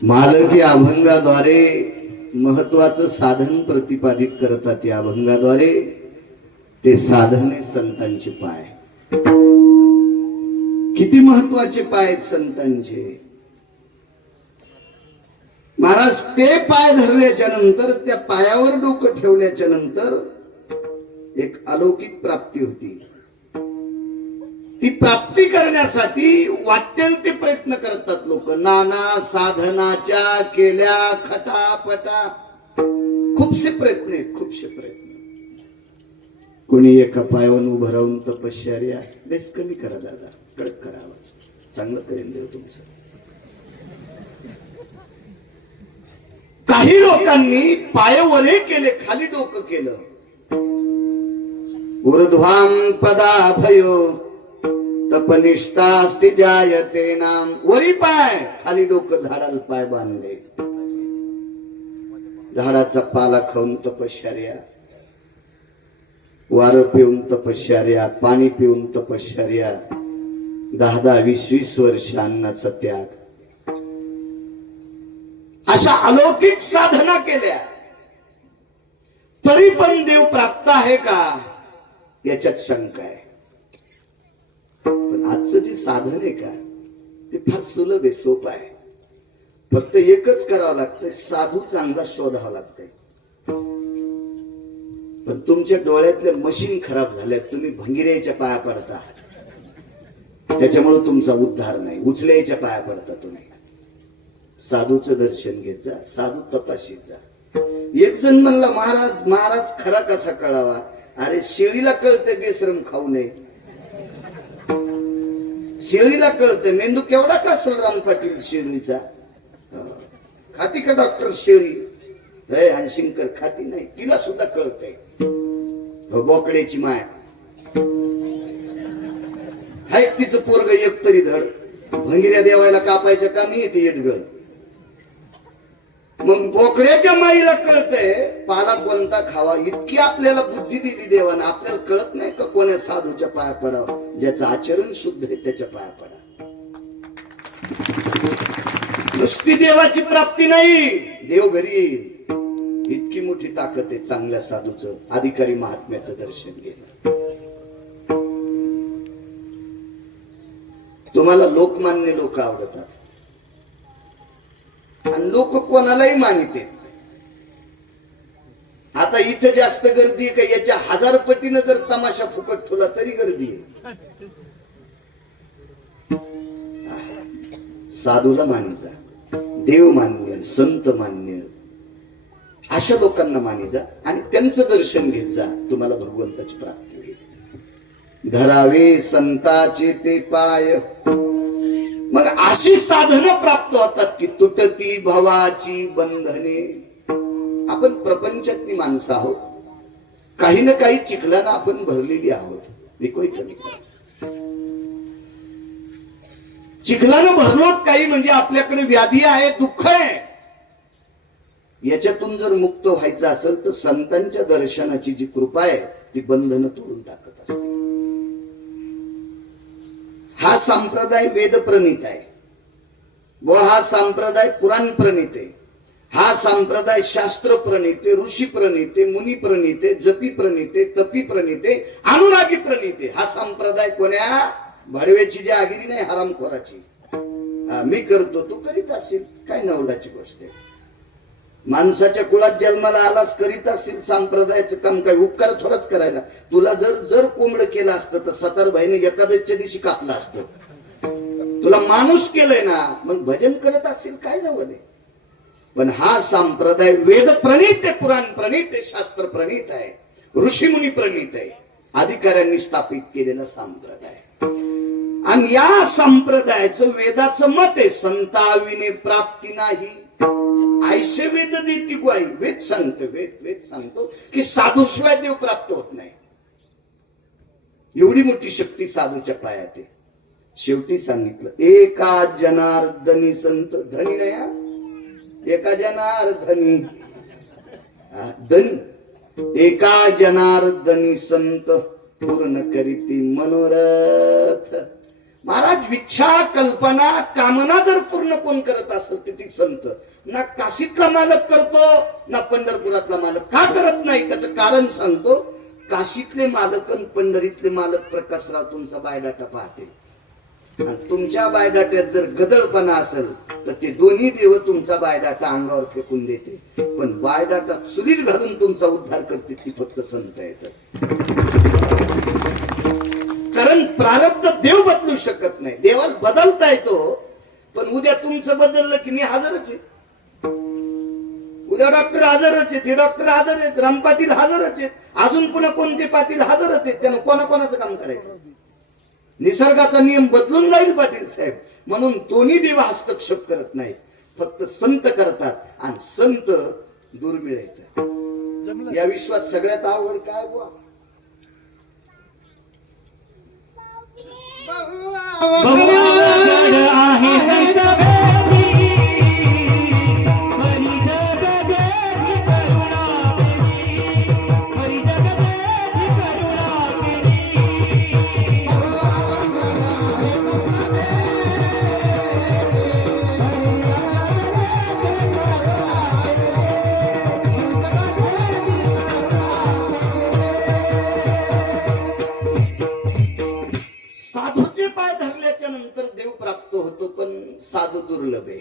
मालकी अभंगाद्वारे महत्वाचं साधन प्रतिपादित करतात। या अभंगाद्वारे ते साधने संतांचे पाय, किती महत्वाचे पाय संतांचे। महाराज ते पाय धरल्याच्या नंतर, त्या पायावर डोकं ठेवल्याच्या नंतर एक अलौकिक प्राप्ती होती। ती प्राप्ती करण्यासाठी वाटेल ते प्रयत्न करतात लोक, नाना साधनाच्या केल्या खटापटा। खूपसे प्रयत्न आहेत, खूपसे प्रयत्न। कोणी एका पायावर उभं राहून तपश्चर्या, बेस कमी करा दादा, कडक करा आवाज, चांगलं करेल देव तुमचं। काही लोकांनी पाय वरे केले, खाली डोकं केलं। ऊर्ध्वाम पदाभयो तपनिष्ठास्ति जायते नाम। वरी पाय, खाली डोकं, झाडाला पाय बांधले। झाडाचा पाला खाऊन तपश्चर्या, वारं पिऊन तपश्चर्या, पाणी पिऊन तपश्चर्या, 10-10, 20-20 वर्ष अन्नाचा त्याग, अशा अलौकिक साधना केल्या। तरी पण देव प्राप्त आहे का, याच्यात शंका आहे। पण आजचं जे साधन आहे का, ते फार सुलभ आहे, सोपं आहे। फक्त एकच करावं लागतंय, साधू चांगला शोधावा लागतंय। पण तुमच्या डोळ्यातल्या मशीन खराब झाल्यात, तुम्ही भंगिऱ्याच्या पाया पडता, त्याच्यामुळे तुमचा उद्धार नाही। उचल्याच्या पाया पडता तुम्ही। साधूचं दर्शन घेत जा, साधू तपाशीत जा। एक जण म्हणला, महाराज महाराज खरा कसा कळावा? अरे शेळीला कळते बेसरम खाऊ नये, शेळीला कळते। मेंदू केवढा का असेल राम पाटील शेळीचा? खाती का डॉक्टर शेळी? आणि शंकर खाती नाही, तिला सुद्धा कळतंय। बोकड्याची माय हाय, तिचं पोरग एक तरी धड, भंगिऱ्या देवायला कापायच्या कामी येते येडगळ। मग बोकड्याच्या माईला कळतंय पाला कोणता खावा, इतकी आपल्याला बुद्धी दिली देवानं। आपल्याला कळत नाही का कोण्या साधूच्या पाया पडावं? ज्याचं आचरण शुद्ध आहे त्याच्या पाया पडा। नुसती देवाची प्राप्ती नाही, देव घरी येईल, इतकी मोठी ताकद आहे चांगल्या साधूचं, अधिकारी महात्म्याचं दर्शन घेणं। तुम्हाला लोकमान्य लोक आवडतात, आणि लोक कोणालाही मानिते। आता इथं जास्त गर्दी आहे का, याच्या 1000 पटीनं जर तमाशा फुकट ठेवला तरी गर्दी आहे। साधूला मानी जा, देव मान्य, संत मान्य, अशा लोकांना मानी जा आणि त्यांचं दर्शन घेत जा, तुम्हाला भगवंताची प्राप्ती होईल। धरावे संताचे ते पाय, मग अशी साधनं प्राप्त होतात की तुटती भवाची बंधने। आपण प्रपंचातली माणसं आहोत, काही ना काही चिखलानं आपण भरलेली आहोत। चिखलानं भरलोत काही, म्हणजे आपल्याकडे व्याधी आहे, दुःख आहे। याच्यातून जर मुक्त व्हायचं असेल तर संतांच्या दर्शनाची जी कृपा आहे ती बंधनं तोडून टाकत असते। हा संप्रदाय वेद प्रणीत आहे व हा संप्रदाय पुराण प्रणीत आहे। हा संप्रदाय शास्त्र प्रणीत आहे, ऋषी प्रणीत आहे, मुनी प्रणीत आहे, जपी प्रणीत आहे, तपी प्रणीत आहे, अनुरागी प्रणीत आहे। हा संप्रदाय कोण्या भडव्याची जागिरी नाही, हरामखोराची। मी करतो तू करीत असेल, काय नवलाची गोष्ट आहे। माणसाच्या कुळात जन्माला आलास, करीत असेल संप्रदायाचं काम, काय उपकार थोडाच करायला। तुला जर कोंबड केलं असतं तर सतारभाईने एकादशीच्या दिवशी कापलं असतं। तुला माणूस केलंय ना, मग भजन करत असेल, काय नवले। पण हा संप्रदाय वेद प्रणीत आहे, पुराण प्रणीत आहे, शास्त्र प्रणीत आहे, ऋषीमुनी प्रणीत आहे, अधिकाऱ्यांनी स्थापित केलेला संप्रदाय। आणि या संप्रदायाचं वेदाचं मत आहे, संताविने प्राप्ती नाही। आयशे वेद देती ग्वाही, वेद सांगतो, वेद सांगतो की साधूशिवाय देव प्राप्त होत नाही। एवढी मोठी शक्ती साधूच्या पायात आहे। शेवटी सांगितलं, एका जनार्दनी संत, धनी नाही, एका जनार्दनी धनी, एका जनार्दनी संत पूर्ण करीती मनोरथ। महाराज इच्छा कल्पना कामना जर पूर्ण कोण करत असेल तर ती संत. ना काशीतला मालक करतो ना पंढरपुरातला मालक. का करत नाही त्याचं कारण सांगतो. काशीतले मालक आणि पंढरीतले मालक प्रकाशराव तुमचा बायोडाटा पाहतील, आणि तुमच्या बायोडाट्यात जर गदळपणा असेल तर ते दोन्ही देव तुमचा बायोडाटा अंगावर फेकून देते. पण बायोडाटा चुलीत घालून तुमचा उद्धार करते ती फक्त संत येतात. कारण प्रारब्ध देव बदलू शकत नाही. देवाला बदलता येतो, पण उद्या तुमचं बदललं की मी हजरच आहे. उद्या डॉक्टर हजरच आहेत, हे डॉक्टर हजर आहेत, राम पाटील हजरच आहेत, अजून पुन्हा कोणते पाटील हजरच आहेत. त्यानं कोणाकोणाचं काम करायचं. निसर्गाचा नियम बदलून जाईल पाटील साहेब. म्हणून दोन्ही देव हस्तक्षेप करत नाहीत, फक्त संत करतात, आणि संत दुर्मिळ येतात. या विश्वात सगळ्यात अवघड काय बुवा? साधूचे पाय धरल्याच्या नंतर देव प्राप्त होतो, पण साधू दुर्लभ आहे.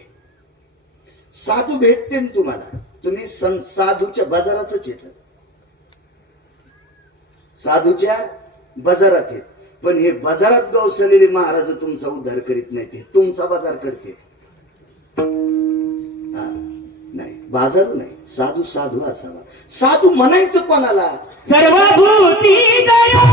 साधू भेटते ना तुम्हाला, तुम्ही साधूच्या बाजारातच येतात, साधूच्या बाजारात येत. पण हे बाजारात गवसलेले महाराज तुमचा उद्धार करीत नाही, ते तुमचा बाजार करते. नाही, बाजार नाही, साधू साधू असावा. साधू म्हणायचं कोणाला? सर्वभूती दया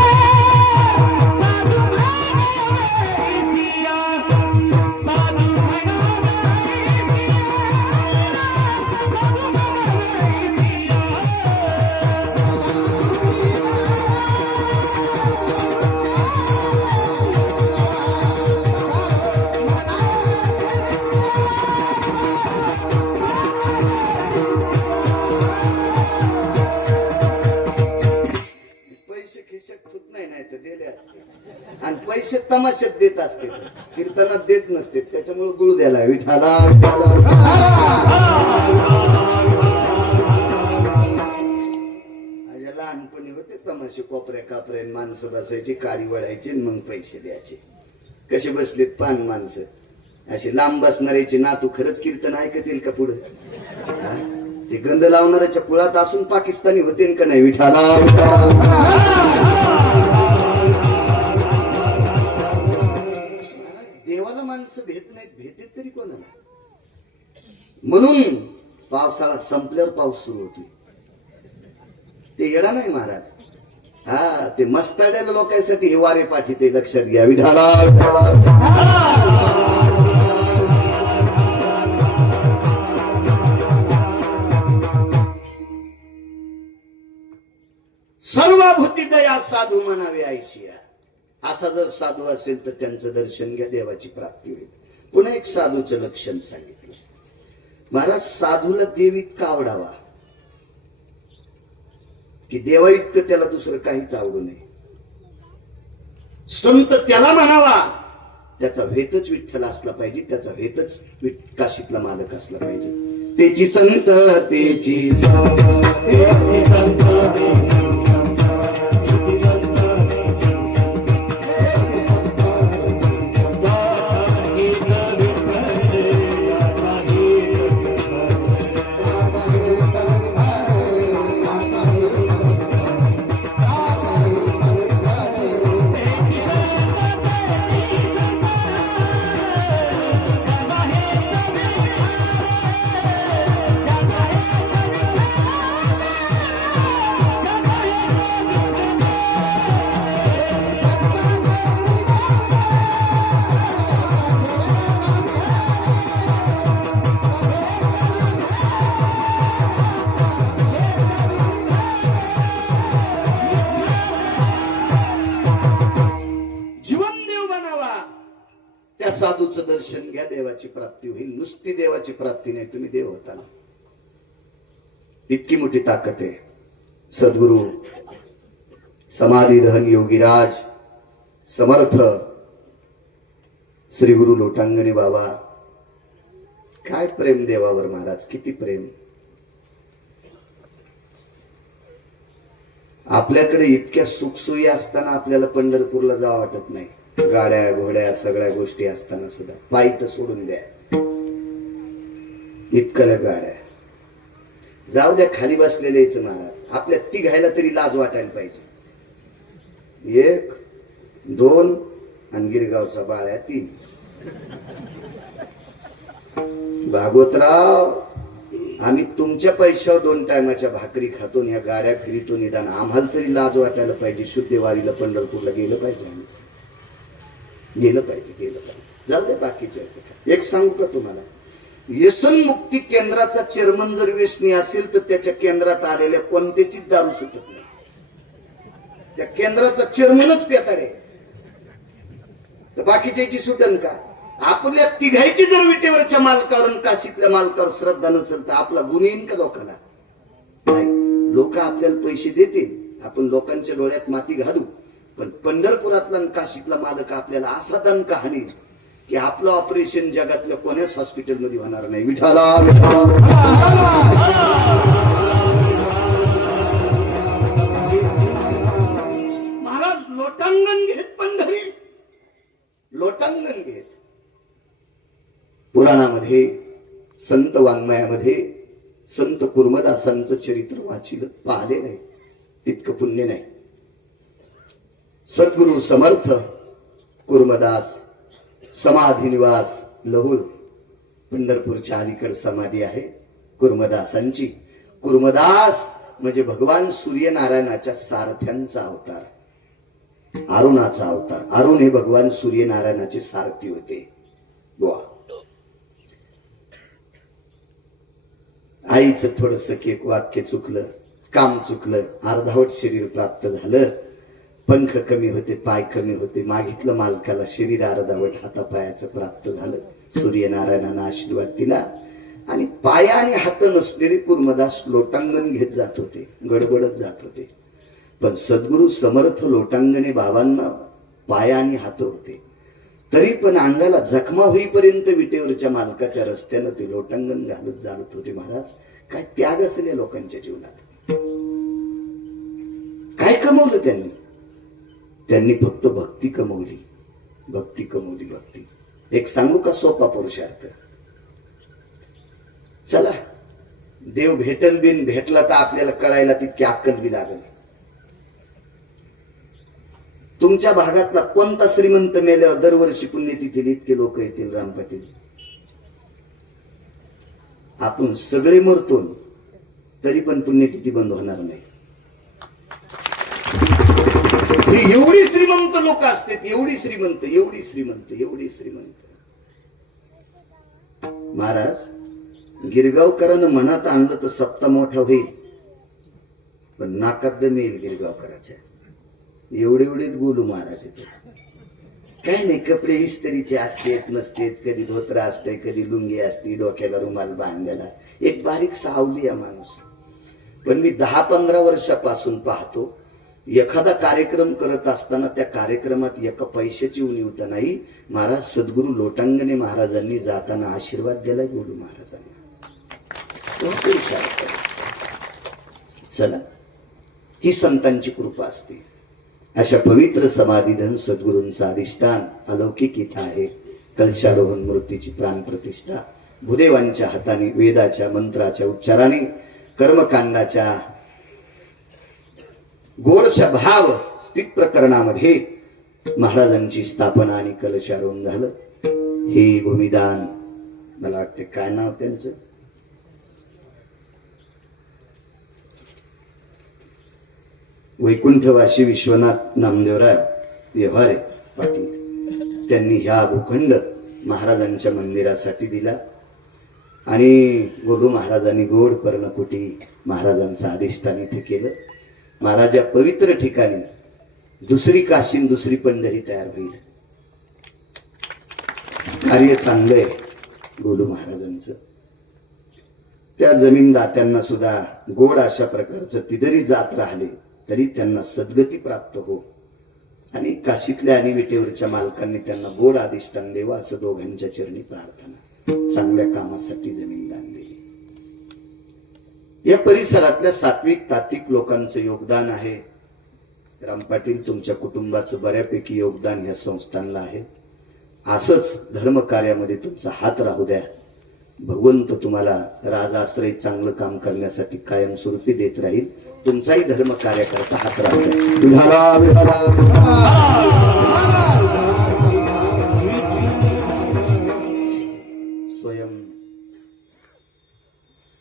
आणि पैसे तमाशात देत असते, कीर्तनात देत नसते. त्याच्यामुळे गुळ द्यायला विठाला. माझ्या लहानपणी होते तमाशे, कोपऱ्या कापऱ्या माणसं बसायची, काळी वळायची, मग पैसे द्यायचे. कसे बसलेत पान माणसं अशी लांब बसणाऱ्याची. नातू खरंच कीर्तन ऐकतील का पुढे? ते गंध लावणाऱ्याच्या कुळात असून पाकिस्तानी होते का नाही? विठाला. देवाला माणसं भेट नाहीत, भेटेत तरी कोणाला? म्हणून पावसाळा संपल्यावर पाऊस सुरू होतो. ते येडा नाही महाराज. हा, ते मस्ताड्याला लोकांसाठी हे वारे पाठी, ते लक्षात घ्या. विठाला. सर्वभूती दया साधू म्हणावे आयशिया. असा जर साधू असेल तर त्यांचं दर्शन घ्या, देवाची प्राप्ती होईल. पुन्हा एक साधूचं लक्षण सांगितलं महाराज. साधूला देव इतका आवडावा की देवा इतकं त्याला दुसरं काहीच आवडू नये. संत त्याला म्हणावा, त्याचा भेतच विठ्ठल असला पाहिजे, त्याचा भेतच काशीतला मालक असला पाहिजे. तेची संत, तेची साधूचं दर्शन घ्या, देवाची प्राप्ती होईल. नुसती देवाची प्राप्ती नाही, तुम्ही देव होता. इतकी मोठी ताकद आहे. सद्गुरु समाधीधन योगीराज समर्थ श्री गुरु लोटांगणे बाबा, काय प्रेम देवावर महाराज, किती प्रेम. आपल्याकडे इतक्या सुखसोयी असताना आपल्याला पंढरपूरला जावं वाटत नाही. गाड्या घोड्या सगळ्या गोष्टी असताना सुद्धा पायी तर सोडून द्या, इतकल्या गाड्या. जाऊ द्या, खाली बसलेलेच महाराज. आपल्या ती घ्यायला तरी लाज वाटायला पाहिजे. 1 2 आणि गिरगावचा बाळ्या 3. भागवतराव, आम्ही तुमच्या पैशावर 2 टायमाच्या भाकरी खातो, ह्या गाड्या फिरितो. निदान आम्हाला तरी लाज वाटायला पाहिजे. शुद्धवारीला पंढरपूरला गेलं पाहिजे, गेलं पाहिजे. जाऊ दे बाकीच्या. एक सांगू का तुम्हाला, व्यसन मुक्ती केंद्राचा चेअरमन जर व्यसनी असेल तर त्याच्या केंद्रात आलेल्या कोणत्याचीच दारू सुटत नाही. त्या केंद्राचा चेअरमनच पेताडे, तर बाकीच्याची सुटन का? आपल्या तिघायची जर विटेवरच्या मालकावर काशीतल्या मालकावर श्रद्धा नसेल तर आपला गुन्हा येईन का लोकांना? नाही. लोक आपल्याला पैसे देतील, आपण लोकांच्या डोळ्यात माती घालू, पण पंढरपुरातला आणि काशीतला मालक आपल्याला असा दणका हाणील की आपलं ऑपरेशन जगातल्या कोण्याच हॉस्पिटलमध्ये होणार नाही. विठाला महाराज लोटांगण घेत पंढरी, लोटांगण घेत. पुराणामध्ये संत वाङ्मयामध्ये संत कुर्मदासांचं चरित्र वाचिलं, पाहिले नाही, तितकं पुण्य नाही. सद्गुरु समर्थ कुर्मदास समाधी निवास लहुळ, पंढरपूरच्या अलीकडे समाधी आहे कुर्मदासांची. कुर्मदास म्हणजे भगवान सूर्यनारायणाच्या सारथ्यांचा अवतार, अरुणाचा अवतार. अरुण हे भगवान सूर्यनारायणाचे सारथी होते. बुवा, आईचं थोडस एक वाक्य चुकलं, काम चुकलं, अर्धावट शरीर प्राप्त झालं, पंख कमी होते, पाय कमी होते, मागितलं मालकाला, शरीर अर्धावट हातापायाचं प्राप्त झालं. सूर्यनारायणानं आशीर्वाद दिला आणि पाया आणि हात नसलेले कुर्मदास लोटांगण घेत जात होते, गडबडत जात होते. पण सद्गुरु समर्थ लोटांगणे बाबांना पाया आणि हात होते, तरी पण अंगाला जखमा होईपर्यंत विटेवरच्या मालकाच्या रस्त्यानं ते लोटांगण घालत चालत होते. महाराज, काय त्याग असेल या लोकांच्या जीवनात. काय कमवलं त्यांनी? त्यांनी फक्त भक्ती कमवली, भक्ती कमवली, भक्ती. एक सांगू का सोपा पुरुषार्थ? चला, देव भेटल बिन भेटला तर आपल्याला कळायला तितकी अक्कल बी लागल. तुमच्या भागातला कोणता श्रीमंत मेल्यावर दरवर्षी पुण्यतिथीला इतके लोक येतील? राम पाटील, आपण सगळे मरतो तरी पण पुण्यतिथी बंद होणार नाही. एवढी श्रीमंत लोक असतात, एवढी श्रीमंत, एवढी श्रीमंत, एवढी श्रीमंत. महाराज, गिरगावकरांना मनात आणलं तर सप्ता मोठा होईल, पण नाकात दम येईल गिरगावकराच्या. एवढे एवढेच बोलू महाराज. काय नाही, कपडे इस्त्रीचे असतेत नसतेत, कधी धोत्र असते, कधी लुंगी असते, डोक्याला रुमाल बांधलेला, एक बारीक सावली आहे माणूस. पण मी 10-15 वर्षापासून पाहतो, एखादा कार्यक्रम करत असताना त्या कार्यक्रमात एका पैशाची उणीवता नाही. महाराज सद्गुरु लोटांगणे महाराजांनी जाताना आशीर्वाद दिलाय बोलू महाराजांना. चला, ही संतांची कृपा असते. अशा पवित्र समाधीधन सद्गुरूंचा अधिष्ठान अलौकिक इथं आहे. कलशारोहण मूर्तीची प्राण प्रतिष्ठा भूदेवांच्या हाताने, वेदाच्या मंत्राच्या उच्चाराने, कर्मकांडाच्या गोडच्या भाव स्थित प्रकरणामध्ये महाराजांची स्थापना आणि कलशारोहण झालं. हे भूमिदान, मला वाटते काय नाव त्यांचं, वैकुंठवासी विश्वनाथ नामदेवराय व्यवहारे पाटील, त्यांनी ह्या भूखंड महाराजांच्या मंदिरासाठी दिला. आणि गोडू महाराजांनी गोड पर्णकुटी महाराजांचं अधिष्ठान इथे केलं. महाराज, या पवित्र ठिकाणी दुसरी काशी, दुसरी पंढरी तयार होईल. कार्य चांगलंय गोडू महाराजांचं. त्या जमीनदात्यांना सुद्धा गोड अशा प्रकारचं तिदरी जात राहिले तरी त्यांना सद्गती प्राप्त हो, आणि काशीतल्या आणि विटेवरच्या मालकांनी त्यांना गोड अधिष्ठान देवा असं दोघांच्या चरणी प्रार्थना. चांगल्या कामासाठी जमीन दान दिली. या परिसरातल्या सात्विक तात्विक लोकांचं योगदान आहे. राम पाटील, तुमच्या कुटुंबाचं बऱ्यापैकी योगदान या संस्थानला आहे. असंच धर्म कार्यामध्ये तुमचा हात राहू द्या. भगवंत तुम्हाला राजाश्रय चांगलं काम करण्यासाठी कायमस्वरूपी देत राहील. तुमचाही धर्म कार्य करता हात राहू द्या. विठाला, विठाला, स्वयं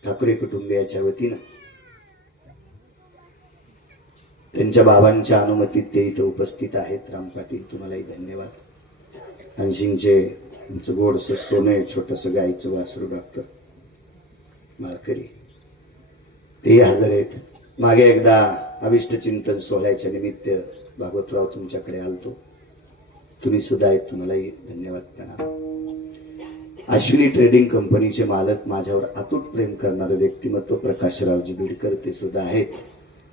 ठाकरे कुटुंबियाच्या वतीनं त्यांच्या बाबांच्या अनुमतीत ते इथं उपस्थित आहेत. राम पाटील, तुम्हालाही धन्यवाद. अंशिंगचे गोडस सोने छोटस गायचं वासरू डॉक्टर माळकरी तेही हजर आहेत. मागे एकदा अभिष्ट चिंतन सोहळ्याच्या निमित्त भागवतराव तुमच्याकडे आलतो. तुम्ही सुद्धा आहेत, तुम्हालाही धन्यवाद प्रणाम. अश्विनी ट्रेडिंग कंपनीचे मालक, माझ्यावर अतूट प्रेम करणारे व्यक्तिमत्व प्रकाशरावजी बीडकर ते सुद्धा आहेत.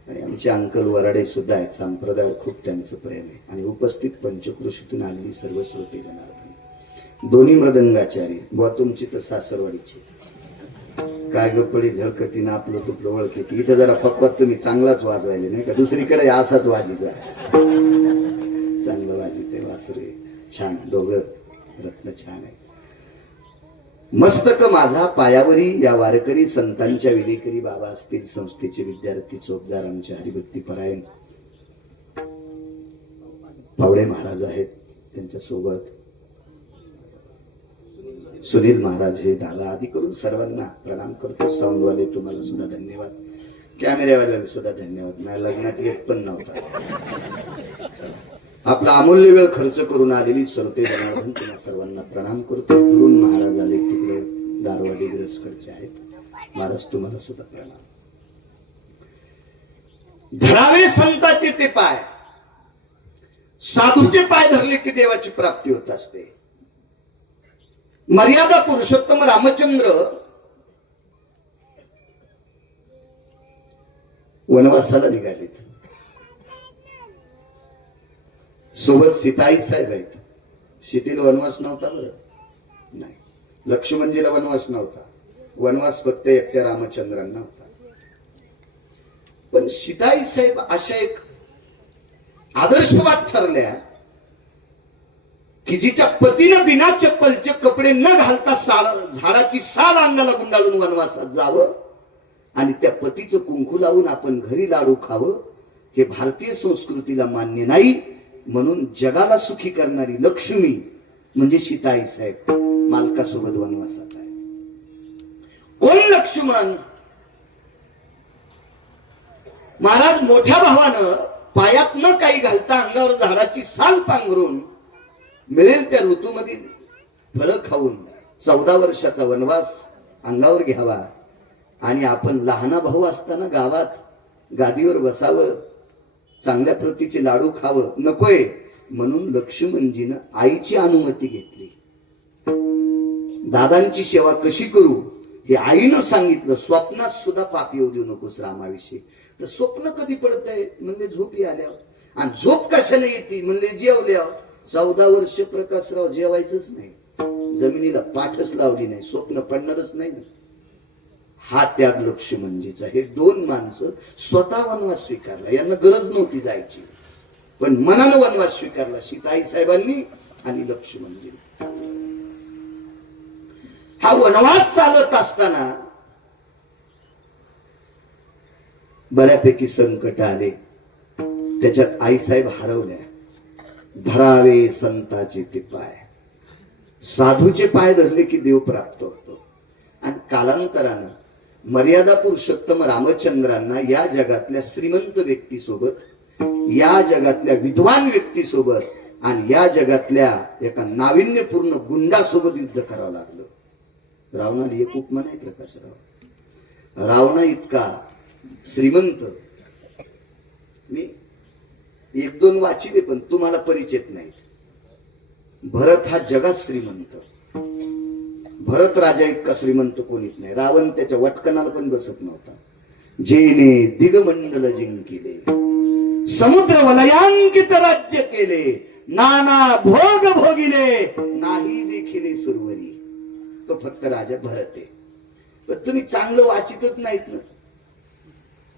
आणि आमचे अंकल वराडे सुद्धा आहेत. संप्रदायावर खूप त्यांचं प्रेम आहे. आणि उपस्थित पंचकृषीतून आलेली सर्व श्रोते जनार्दन, दोन्ही मृदंगाचारी बुवा, तुमची तर सासरवाडीची काय गप्पडी झळकती ना आपलं तुपलं ओळखीती. इथं जरा पक्वात तुम्ही चांगलाच वाजवायले नाही का, दुसरीकडे असाच वाजीचा चांगलं वाजित आहे. वासरे छान, दोघं रत्न छान आहे. मस्तक माझा पायावरी या वारकरी संतांच्या विलेकरी बाबा असतील, संस्थेचे विद्यार्थी चोपदार, आमच्या हरिभक्ती परायण पावडे महाराज आहेत. त्यांच्या सोबत सुनील महाराज हे दादा आदी करून सर्वांना प्रणाम करतो. साऊंडवाले तुम्हाला सुद्धा धन्यवाद. कॅमेऱ्यावाल्याला सुद्धा धन्यवाद. माझ्या लग्नात एक पण नव्हता. आपला अमूल्य वेळ खर्च करून आलेली श्रोते जनार्दन तुम्हाला सर्वांना प्रणाम करतो. दुरून महाराज आले तिकडे दारवाडी ग्रसकडचे आहेत. महाराज तुम्हाला सुद्धा प्रणाम. धरावे संतांचे ते पाय, साधूचे पाय धरले की देवाची प्राप्ती होत असते. मर्यादा पुरुषोत्तम रामचंद्र वनवासाला निघालेत. सोबत सीताई साहेब आहेत. सीतेला वनवास नव्हता बरं, नाही. लक्ष्मणजीला वनवास नव्हता. वनवास फक्त एकट्या रामचंद्रांना होता. पण सीताई साहेब अशा एक आदर्शवाद ठरल्या की जिच्या पतीनं बिना चप्पलचे कपडे न घालता झाडाची साल अंगाला गुंडाळून वनवासात जावं आणि त्या पतीचं कुंकू लावून आपण घरी लाडू खावं, हे भारतीय संस्कृतीला मान्य नाही. म्हणून जगाला सुखी करणारी लक्ष्मी म्हणजे सीताई साहेब मालकासोबत वनवासात आहे. कोण लक्ष्मण? महाराज मोठ्या भावानं पायात न काही घालता अंगावर झाडाची साल पांघरून मिळेल त्या ऋतूमध्ये फळं खाऊन 14 वर्षाचा वनवास अंगावर घ्यावा आणि आपण लहाना भाऊ असताना गावात गादीवर बसावं, चांगल्या प्रतीचे लाडू खावं नकोय. म्हणून लक्ष्मणजीनं आईची अनुमती घेतली. दादांची सेवा कशी करू हे आईनं सांगितलं. स्वप्नात सुद्धा पाप येऊ देऊ नकोस रामाविषयी. तर स्वप्न कधी पडतंय म्हणले झोपी आल्यावर. आणि झोप कशाने येते म्हणले जेवल्यावर. 14 वर्ष प्रकाशराव जेवायचंच नाही, जमिनीला पाठच लावली नाही, स्वप्न पडणारच नाही. हा त्याग लक्ष्मणजीचा. हे दोन माणसं स्वतः वनवास स्वीकारला. यांना गरज नव्हती जायची, पण मनानं वनवास स्वीकारला सीताई साहेबांनी आणि लक्ष्मणजी. हा वनवास चालत असताना बऱ्यापैकी संकट आले. त्याच्यात आईसाहेब हरवल्या. धरावे संताचे ते पाय, साधूचे पाय धरले की देव प्राप्त होतो. आणि कालांतरानं मर्यादा पुरुषोत्तम रामचंद्रांना या जगातल्या श्रीमंत व्यक्तीसोबत, या जगातल्या विद्वान व्यक्तीसोबत आणि या जगातल्या एका नाविन्यपूर्ण गुंडासोबत युद्ध करावं लागलं. रावणाला एक उपमा नाही प्रकाशराव. रावणा इतका श्रीमंत मी 1-2 वाचिले पण तुम्हाला परिचित नाही. भरत हा जगात श्रीमंत. भरत राजा इतका श्रीमंत कोणीच नाही. रावण त्याच्या वटकनाला पण बसत नव्हता. जेने दिगमंडल जिंकिले समुद्र वलयांकित राज्य केले, नाना भोग भोगिले, नाही देखिले सुरवरी. तो फक्त राजा भरत आहे. पण तुम्ही चांगलं वाचितच नाहीत ना.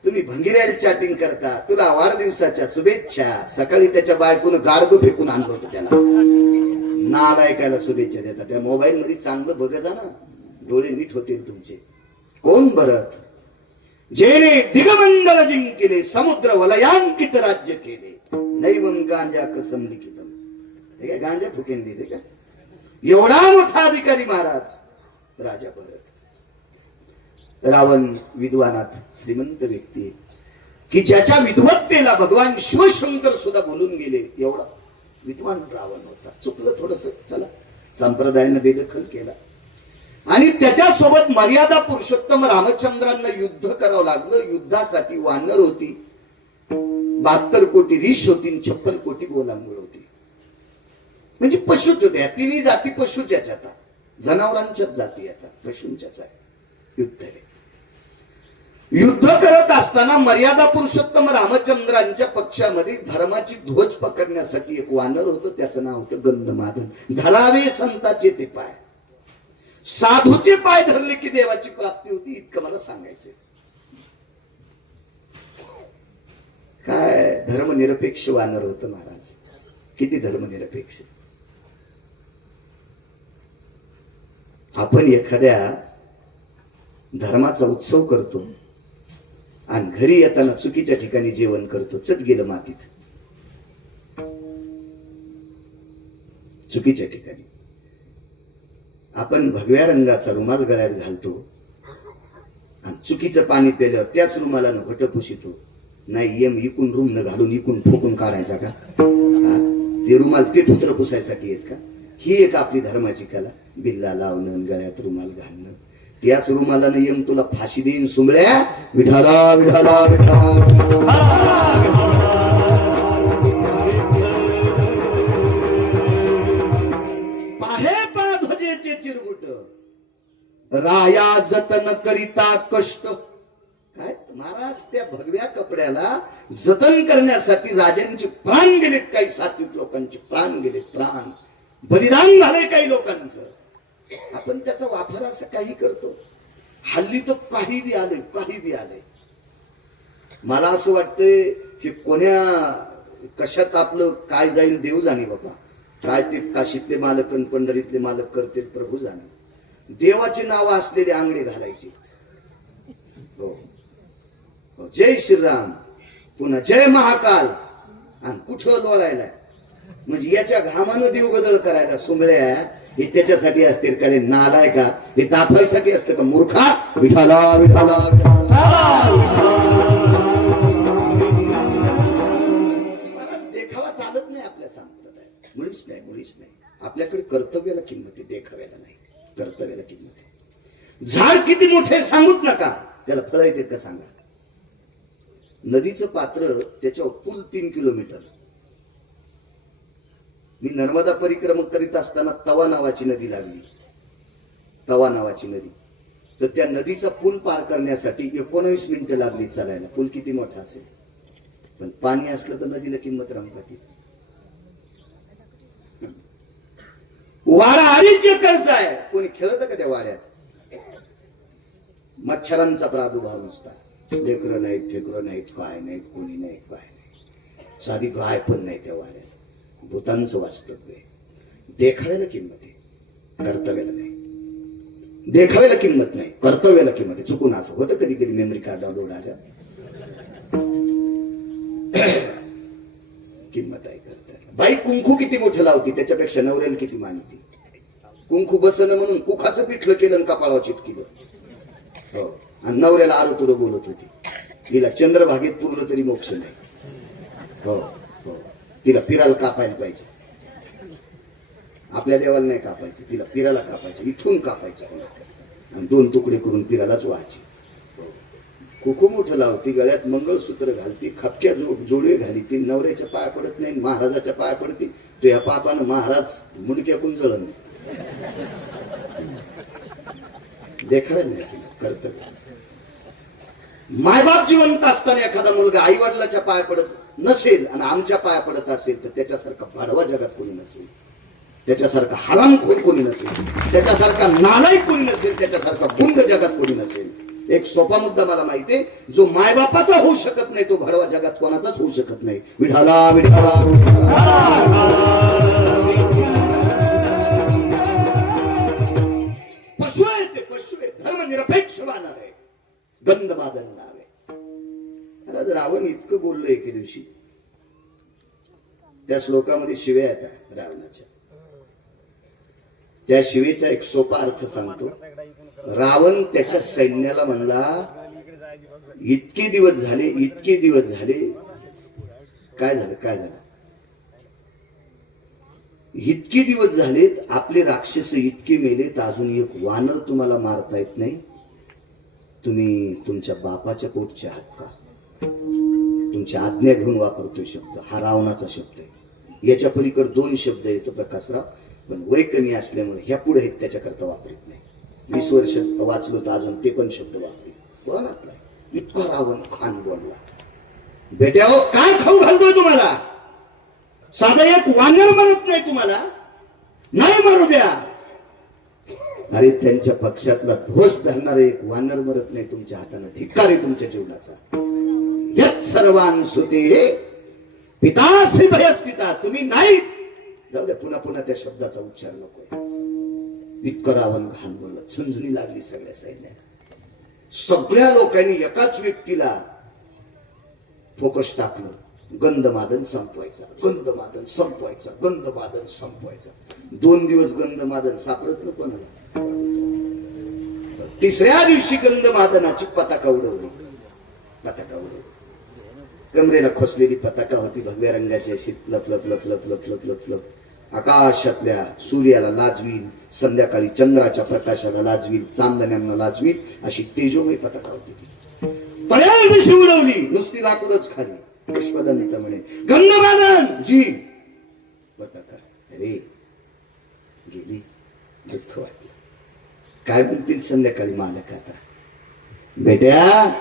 तुम्ही भंगिऱ्याला चॅटिंग करता. तुला वाढदिवसाच्या शुभेच्छा. सकाळी त्याच्या बायकोनं गाडगं फेकून आणलं होतं त्याला. नालायकाला शुभेच्छा देतात. त्या मोबाईल मध्ये चांगलं बघा जा ना, डोळे नीट होतील तुमचे. कोण भरत? जेने दिगमंडल जिंकिले, समुद्र वलयांकित राज्य केले, नैवम गांजा कसम लिखितम. हे काय गांजा फुकेन दिले का? एवढा मोठा अधिकारी महाराज राजा भरत. रावण विद्वानात श्रीमंत व्यक्ती की ज्याच्या विद्वत्तेला भगवान शिवशंकर सुद्धा बोलून गेले. एवढा विद्वान रावण होता. चुकलं थोडस, चला संप्रदायानं बेदखल केला. आणि त्याच्यासोबत मर्यादा पुरुषोत्तम रामचंद्रांना युद्ध करावं लागलं. युद्धासाठी वानर होती, 72 कोटी ऋष होती, 56 कोटी गोलांगुळ होती. म्हणजे पशुच होत्या. तिन्ही जाती पशुच्याच आता, जनावरांच्याच जाती आता, पशूंच्याच आहे. युद्ध आहे. युद्ध करत असताना मर्यादा पुरुषोत्तम रामचंद्रांच्या पक्षामध्ये धर्माची ध्वज पकडण्यासाठी एक वानर होतं. त्याचं नाव होतं गंधमादन. धरावे संताचे ते पाय, साधूचे पाय धरले की देवाची प्राप्ती होती, इतकं मला सांगायचं. काय धर्मनिरपेक्ष वानर होतं महाराज. किती धर्मनिरपेक्ष. आपण एखाद्या धर्माचा उत्सव करतो आणि घरी येताना चुकीच्या ठिकाणी जेवण करतो. चट गेलं मातीत. चुकीच्या ठिकाणी. आपण भगव्या रंगाचा रुमाल गळ्यात घालतो आणि चुकीचं पाणी प्यायलं त्याच रुमालानं घट पुशितो. नाही यम इकून रूम न घालून इकून फोकून काढायचा का? ते रुमाल ते थुत्र पुसायसाठी येत का? ही एक आपली धर्माची कला. बिल्ला लावणं, गळ्यात रुमाल घालणं. त्याच रुमालानं यम तुला फाशी देईन सुंबळ्या. विठाला विठाला विठाला. राया जतन करिता कष्ट. काय महाराज, त्या भगव्या कपड्याला जतन करण्यासाठी राजांचे प्राण गेलेत. काही सात्विक लोकांचे प्राण गेलेत. प्राण बलिदान झाले काही लोकांचं. आपण त्याचा वापर असं काही करतो. हल्ली तर काही बी आले, काही बी आले. मला असं वाटतंय की कोण्या कशात आपलं काय जाईल देव जाणे बाबा. काय ते काशीतले मालक आणि पंढरीतले मालक करते प्रभू जाणे. देवाची नावं असलेले आंगडे घालायचे. हो, जय श्रीराम, पुन्हा जय महाकाल. आणि कुठं लोळायला म्हणजे याच्या घामानं देव गदळ करायला. सुंबळ्या हे त्याच्यासाठी असते का रे नालाय का? हे दाखवायसाठी असतं का मूर्खा? विठाला विठाला. देखावा चालत नाही आपल्या संप्रदायात. मुळीच नाही, मुळीच नाही. आपल्याकडे कर्तव्याला किंमत आहे, देखाव्याला नाही. कर्तव्याला किंमत आहे. झाड किती मोठे सांगूच नका, त्याला फळ येतात का सांगा. नदीचं पात्र त्याच्यावर पूल 3 किलोमीटर. मी नर्मदा परिक्रमण करीत असताना तवा नावाची नदी लागली. तवा नावाची नदी. तर त्या नदीचा पूल पार करण्यासाठी 19 मिनिटं लागली चालायला. पूल किती मोठा असेल, पण पाणी असलं तर नदीला किंमत रामपाटी. वाडा 2.5 एकरचा आहे. कोणी खेळत का त्या वाड्यात? मच्छरांचा प्रादुर्भाव नुसता. लेकरं नाहीत, फेकरं नाहीत, काय नाहीत, कोणी नाही, काय नाही. साधी गाय पण नाही त्या वाड्यात. भूतांचं वास्तव्य आहे. देखाव्याला किंमत आहे, कर्तव्याला नाही. देखाव्याला किंमत नाही, कर्तव्याला किंमत आहे. चुकून असं होतं कधी कधी मेमरी कार्ड डाउनलोड आल्या. किंमत आहे कर्तव्याला. बाई कुंकू किती मोठं लावती त्याच्यापेक्षा नवऱ्याला किती मानती. कुंकू बसणं म्हणून कुखाचं पिठलं केलं आणि कपाळावर चिटकिलं. हो, आणि नवऱ्याला आरोतुरं बोलत होती. तिला चंद्रभागेत पुरलं तरी मोक्ष नाही. हो हो, तिला पिराला कापायला पाहिजे. आपल्या देवाला नाही कापायचे, तिला पिराला कापायचे. इथून कापायचं आणि 2 तुकडे करून पिरालाच व्हायचे. कुकू मोठं लावती, गळ्यात मंगळसूत्र घालती, खपक्या जोडवे घाली. ती नवऱ्याच्या पाया पडत नाही, महाराजाच्या पाया पडती. तो या पापानं महाराज मुडक्याकून जळण. देखायला नाही कर्तव्य. मायबाप जिवंत असताना एखादा मुलगा आई वडिलाच्या पाया पडत नसेल आणि आमच्या पाया पडत असेल तर त्याच्यासारखा भाडवा जगात कोणी नसेल, त्याच्यासारखा हरामखोर कोणी नसेल, त्याच्यासारखा नालायक कोणी नसेल, त्याच्यासारखा गुंड जगात कोणी नसेल. एक सोपा मुद्दा मला माहितीये, जो मायबापाचा होऊ शकत नाही तो भाडवा जगात कोणाचाच होऊ शकत नाही. विठाला विठाला पशु आहे ते, पशु आहे, धर्मनिरपेक्ष वानर आहे, गंधमादन नाव आहे. महाराज रावण इतकं बोललं एके दिवशी, त्या श्लोकामध्ये शिव्या येतात रावणाच्या. त्या शिवेचा एक सोपा अर्थ सांगतो. रावण त्याच्या सैन्याला म्हणला, इतके दिवस झाले, इतके दिवस झाले, काय झालं काय झालं, इतके दिवस झालेत, आपले राक्षस इतके मेलेत, अजून एक वानर तुम्हाला मारता येत नाही. तुम्ही तुमच्या बापाच्या पोटचे आहात का? तुमची आज्ञा घेऊन वापरतोय शब्द, हा रावणाचा शब्द आहे. याच्या पलीकडे दोन शब्द येत प्रकाशराव, पण वय कमी असल्यामुळे ह्या पुढे त्याच्याकरता वापरत नाही. 20 वर्ष वाचलो तर अजून ते पण शब्द वापरे. बोला इतका रावण खान बोलला. बेट्या हो, काय खाऊ घालतोय तुम्हाला? साधा एक वानर मरत नाही तुम्हाला, नाही मरू द्या. अरे त्यांच्या पक्षातला ध्वज धरणारा एक वानर मरत नाही तुमच्या हाताने, धिक्कार आहे तुमच्या जीवनाचा. यत् सर्वांसुते पिताश्री भयस्थिता, तुम्ही नाहीत. जाऊ द्या, पुन्हा पुन्हा त्या शब्दाचा उच्चार नको. इतकं रावण घाण बोललं, झुंझुनी लागली सगळ्या सैन्याला. सगळ्या लोकांनी एकाच व्यक्तीला फोकस टाकलं, गंधमादन संपवायचा, गंधमादन संपवायचा, गंधमादन संपवायचा. 2 दिवस गंधमादन सापडत न कोणाला. तिसऱ्या दिवशी गंधमादनाची पताका उडवली. पताका उडवली, कमरेला खोसलेली पताका होती, भगव्या रंगाची, अशी लप लप लप लप लप लप लप लप आकाशातल्या सूर्याला लाजवील, संध्याकाळी चंद्राच्या प्रकाशाला लाजवील, चांदण्यांना लाजवील, अशी तेजोमय पताका होती ती. तळ्याला दिवशी उडवली, नुसती लाकूडच खाली. पुष्पदंत म्हणे, गंधमादन जी पताका अरे गेली. दुःख वाटलं. काय म्हणतील संध्याकाळी मालक आता? बेट्या,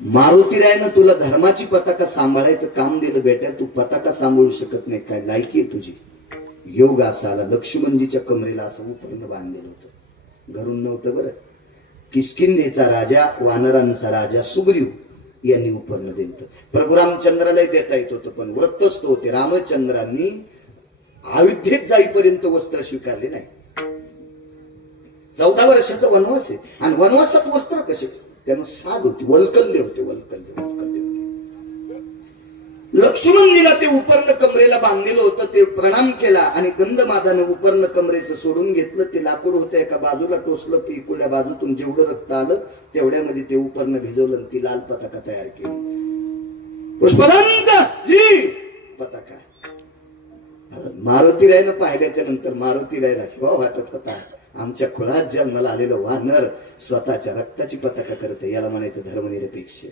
मारुतीरायनं तुला धर्माची पताका सांभाळायचं काम दिलं. बेट्या, तू पताका सांभाळू शकत नाही, काय लायकी आहे तुझी? योग असा आला, लक्ष्मणजीच्या कमरेला असं उपर्ण बांधलेलं होतं, घरून नव्हतं बरं. किष्किंधेचा राजा, वानरांचा राजा सुग्रीव यांनी उपर्ण दिलं. प्रभू रामचंद्रालाही देता येत होतं, पण व्रतस्थ होते. रामचंद्रांनी अयोध्येत जाईपर्यंत वस्त्र स्वीकारले नाही. 14 वर्षाचा वनवास आहे, आणि वनवासात वस्त्र कसे? त्यांना साध होती, वल्कल्य होते, वल्कल्य वल्कल्य होते. लक्ष्मणजीला ते उपर्ण कमरेला बांधलेलं होतं, ते प्रणाम केला आणि गंधमादाने उपर्ण कमरेचं सोडून घेतलं. ते लाकूड होतं, एका बाजूला टोचलं, पिकुल्या बाजूतून जेवढं रक्त आलं तेवढ्यामध्ये ते उपर्ण भिजवलं, ती लाल पताका तयार केली. पुष्पदंत जी पताका. मारुतीरायनं पाहिल्याच्या नंतर मारुतीरायला किंवा वाटत होता, आमच्या कुळात जन्माला आलेलं वानर स्वतःच्या रक्ताची पताका करते, याला म्हणायचं धर्मनिरपेक्ष.